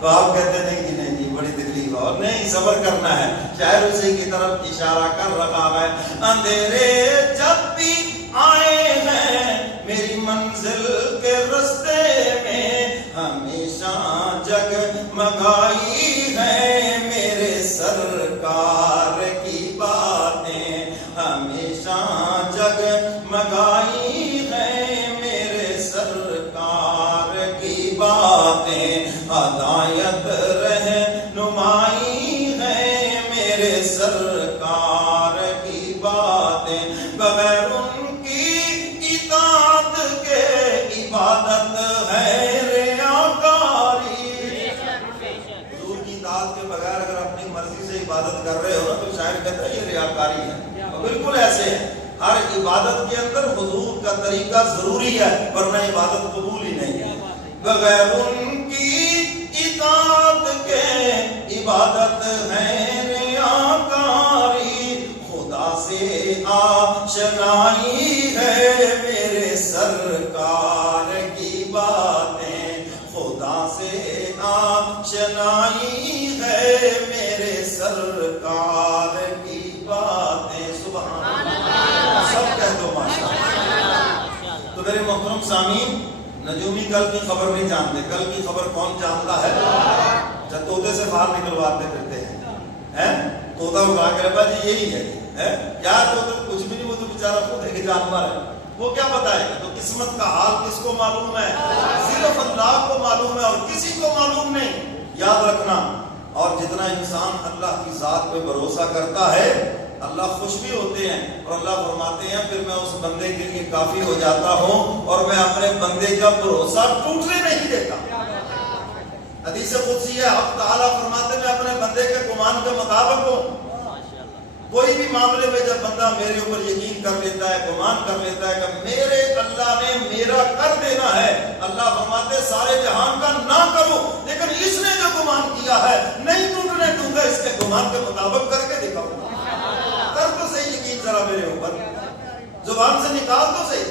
تو آپ کہتے ہیں کہ نہیں جی بڑی تکلیف اور نہیں، صبر کرنا ہے۔ شاعر اسی کی طرف اشارہ کر رہا ہے، اندھیرے جب بھی آئے ہیں میری منزل کے رستے میں، ہمیشہ جگمگائی ہے میرے سرکار کی باتیں، ہمیشہ جگمگائی ہے میرے سرکار کی باتیں، ہدایت رہنمائی ہے میرے سرکار کی باتیں، بغیر ان کی اطاعت کے عبادت ہے ریاکاری۔ حضور کی اطاعت کے بغیر اگر اپنی مرضی سے عبادت کر رہے ہو نا تو شاعر کہتا ہے یہ ریاکاری ہے، اور بالکل ایسے ہے۔ ہر عبادت کے اندر حضور کا طریقہ ضروری ہے، ورنہ عبادت قبول ہی نہیں ہے۔ بغیر ان کی اطاعت کے عبادت ہے ریاکاری، خدا سے آشنائی ہے میرے سرکار کی باتیں، خدا سے آشنائی ہے میرے سرکار کی باتیں۔ سبحان اللہ، سب کہہ دو ماشاءاللہ۔ تو میرے محترم سامعین، نجومی کل کی خبر نہیں جانتے، کل کی خبر کون جانتا ہے؟ جب طوطے سے باہر نکلواتے پھرتے ہیں، طوطا اٹھا کے ربا جی یہی ہے کیا؟ طوطا کچھ بھی نہیں، وہ تو بیچارہ خود ایک جانور ہے، وہ کیا بتائے گا؟ تو قسمت کا حال کس کو معلوم ہے؟ صرف اللہ کو معلوم ہے اور کسی کو معلوم نہیں، یاد رکھنا۔ اور جتنا انسان اللہ کی ذات پہ بھروسہ کرتا ہے اللہ خوش بھی ہوتے ہیں، اور اللہ فرماتے ہیں پھر میں اس بندے کے لیے کافی ہو جاتا ہوں اور میں اپنے بندے کا بھروسہ ٹوٹنے نہیں دیتا۔ حدیث قدسی ہے، حق تعالیٰ فرماتے ہیں میں اپنے بندے کے گمان کے مطابق ہوں۔ کوئی بھی معاملے میں جب بندہ میرے اوپر یقین کر لیتا ہے، گمان کر لیتا ہے کہ میرے اللہ نے میرا کر دینا ہے، اللہ فرماتے سارے جہان کا نہ کرو، لیکن اس نے جو گمان کیا ہے نہیں ٹوٹنے دوں گا، اس کے گمان کے مطابق کر کے دکھاؤں گا۔ کر تو صحیح یقین ذرا میرے اوپر، زبان سے نکال تو صحیح۔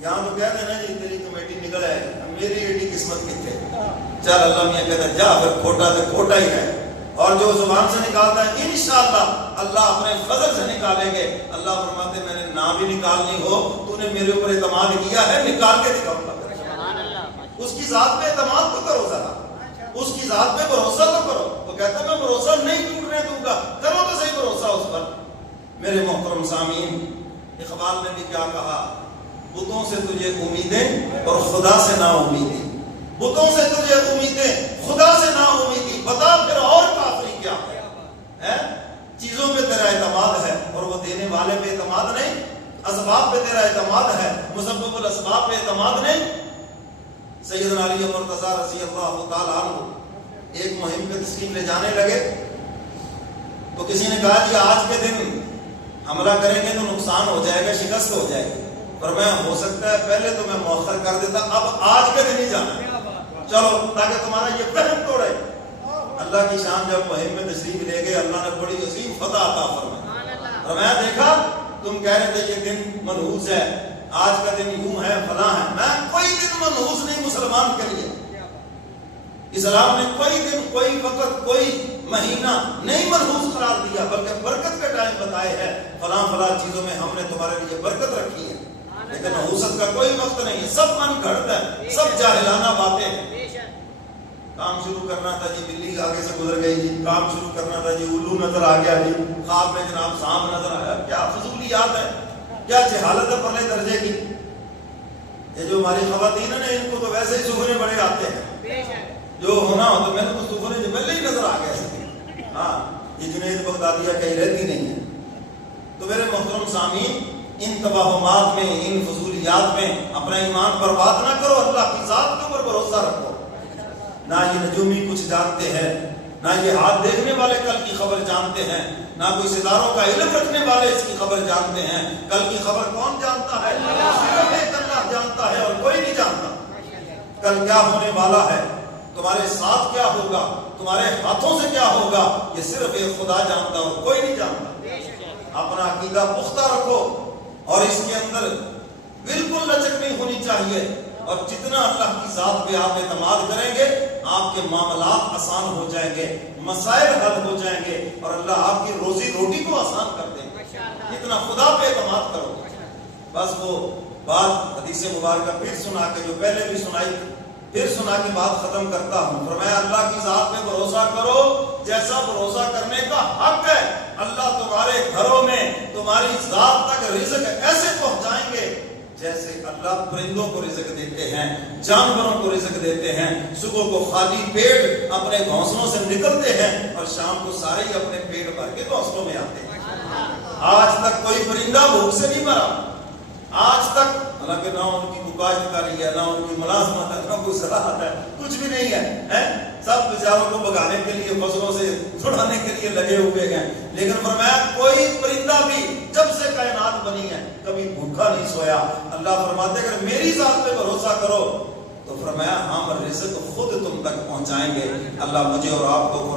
یہاں تو کہتے ہیں نا جی تیری کمیٹی نکل ہے، میری ایڈی قسمت کتنے، چل اللہ میاں کہتا ہے جا پھر کھوٹا تو کھوٹا ہی ہے، اور جو زبان سے نکالتا ہے انشاءاللہ اللہ اپنے فضل سے نکالیں گے۔ اللہ فرماتے میں نے نہ بھی نکالنی ہو، تو نے میرے اوپر اعتماد کیا ہے، نکال کے دکھاؤں گا۔ اس کی ذات پہ اعتماد تو کرو ذرا، اس کی ذات پہ بھروسہ تو کرو۔ تو کہتا ہے میں بھروسہ نہیں ٹوٹنے دوں گا، کرو تو صحیح بھروسہ اس پر۔ میرے محترم سامعین، اقبال نے بھی کیا کہا، بتوں سے تجھے امیدیں اور خدا سے نا امیدی، بتوں سے تجھے امیدیں خدا سے نا امیدی، بتا پھر اور کافری کیا ہے؟ چیزوں پہ تیرا اعتماد ہے اور وہ دینے والے پہ اعتماد نہیں، اسباب پہ تیرا اعتماد ہے، مسبب الاسباب پہ اعتماد نہیں۔ سیدنا علی مرتضیٰ رضی اللہ تعالیٰ عنہ ایک مہم پہ تشریف لے جانے لگے تو کسی نے کہا کہ آج کے دن حملہ کریں گے تو نقصان ہو جائے گا، شکست ہو جائے گی، پر میں ہو سکتا ہے پہلے تو میں مؤخر کر دیتا، اب آج کے دن ہی جانا ہے، چلو تاکہ تمہارا یہ فہم توڑے۔ اللہ کی شان جب مہم میں تشریف لے گئے، اللہ نے بڑی عظیم فتح عطا فرمائی، اور میں دیکھا تم کہہ رہے تھے یہ دن منحوس ہے، آج کا دن یوں ہے فلاں ہے، میں کوئی دن منحوس نہیں مسلمان کے لیے، اسلام نے کوئی دن کوئی وقت کوئی مہینہ نہیں منحوس قرار دیا، بلکہ برکت کے ٹائم بتائے ہیں، فلاں فلاں چیزوں میں ہم نے تمہارے لیے برکت رکھی ہے، لیکن نحوست کا کوئی وقت نہیں ہے، سب من گھڑت ہے، سب جاہلانہ باتیں ہیں۔ کام شروع کرنا تھا جی بلی آگے سے گزر گئی جی، کام شروع کرنا تھا جی الو نظر آ گیا جی، خواب میں جناب سانپ نظر آیا، کیا فضولیات ہے، کیا جہالت ہے پرلے درجے کی۔ یہ جو ہماری خواتین ہیں ان کو تو ویسے ہی سفرے بڑے آتے ہیں، جو ہونا ہو تو میں نے تو سفرے جو پہلے ہی نظر آ گیا، ہاں یہ جنید بغدادیہ کہیں رہتی نہیں ہے۔ تو میرے محترم سامعین، ان توہمات میں، ان فضولیات میں اپنا ایمان برباد نہ کرو، اللہ کی ذات کے اوپر بھروسہ رکھو۔ نہ یہ نجومی کچھ جانتے ہیں، نہ یہ ہاتھ دیکھنے والے کل کی خبر جانتے ہیں، نہ کوئی ستاروں کا علم رکھنے والے اس کی خبر جانتے ہیں۔ کل کی خبر کون جانتا ہے؟ صرف ایک اللہ جانتا ہے اور کوئی نہیں جانتا۔ کل کیا ہونے والا ہے، تمہارے ساتھ کیا ہوگا، تمہارے ہاتھوں سے کیا ہوگا، یہ صرف ایک خدا جانتا اور کوئی نہیں جانتا۔ اپنا عقیدہ پختہ رکھو اور اس کے اندر بالکل لچک نہیں ہونی چاہیے، اور جتنا اللہ کی ذات پہ آپ اعتماد کریں گے آپ کے معاملات آسان ہو جائیں گے، مسائل حل ہو جائیں گے، اور اللہ آپ کی روزی روٹی کو آسان کر دیں گے۔ جتنا خدا پہ اعتماد کرو۔ بس وہ بات حدیث مبارکہ پھر سنا کے جو پہلے بھی سنائی پھر سنا کے بات ختم کرتا ہوں۔ فرمایا اللہ کی ذات پہ بھروسہ کرو جیسا بھروسہ کرنے کا حق ہے۔ اللہ تمہارے گھروں میں تمہاری ذات تک رزق ایسے پہنچائیں گے جیسے اللہ پرندوں کو رزق دیتے ہیں، جانوروں کو رزق دیتے ہیں، صبح کو خالی پیٹ اپنے گھونسلوں سے نکلتے ہیں اور شام کو سارے ہی اپنے پیٹ بھر کے گھونسلوں میں آتے ہیں۔ آج تک کوئی پرندہ بھوک سے نہیں مرا، آج تک، حالانکہ نہ ان کی کاشت کاری ہے، نہ ان کی ملازمت ہے، نہ کوئی زراعت ہے، کچھ بھی نہیں ہے، سب بیچاروں کو بگانے کے لیے، فصلوں سے چھڑانے کے لیے لگے ہوئے ہیں، لیکن فرمایا کوئی پرندہ بھی جب سے کائنات بنی ہے کبھی بھوکا نہیں سویا۔ اللہ فرماتے اگر میری ذات پہ بھروسہ کرو تو فرمایا ہم رزق خود تم تک پہنچائیں گے۔ اللہ مجھے اور آپ کو قرآن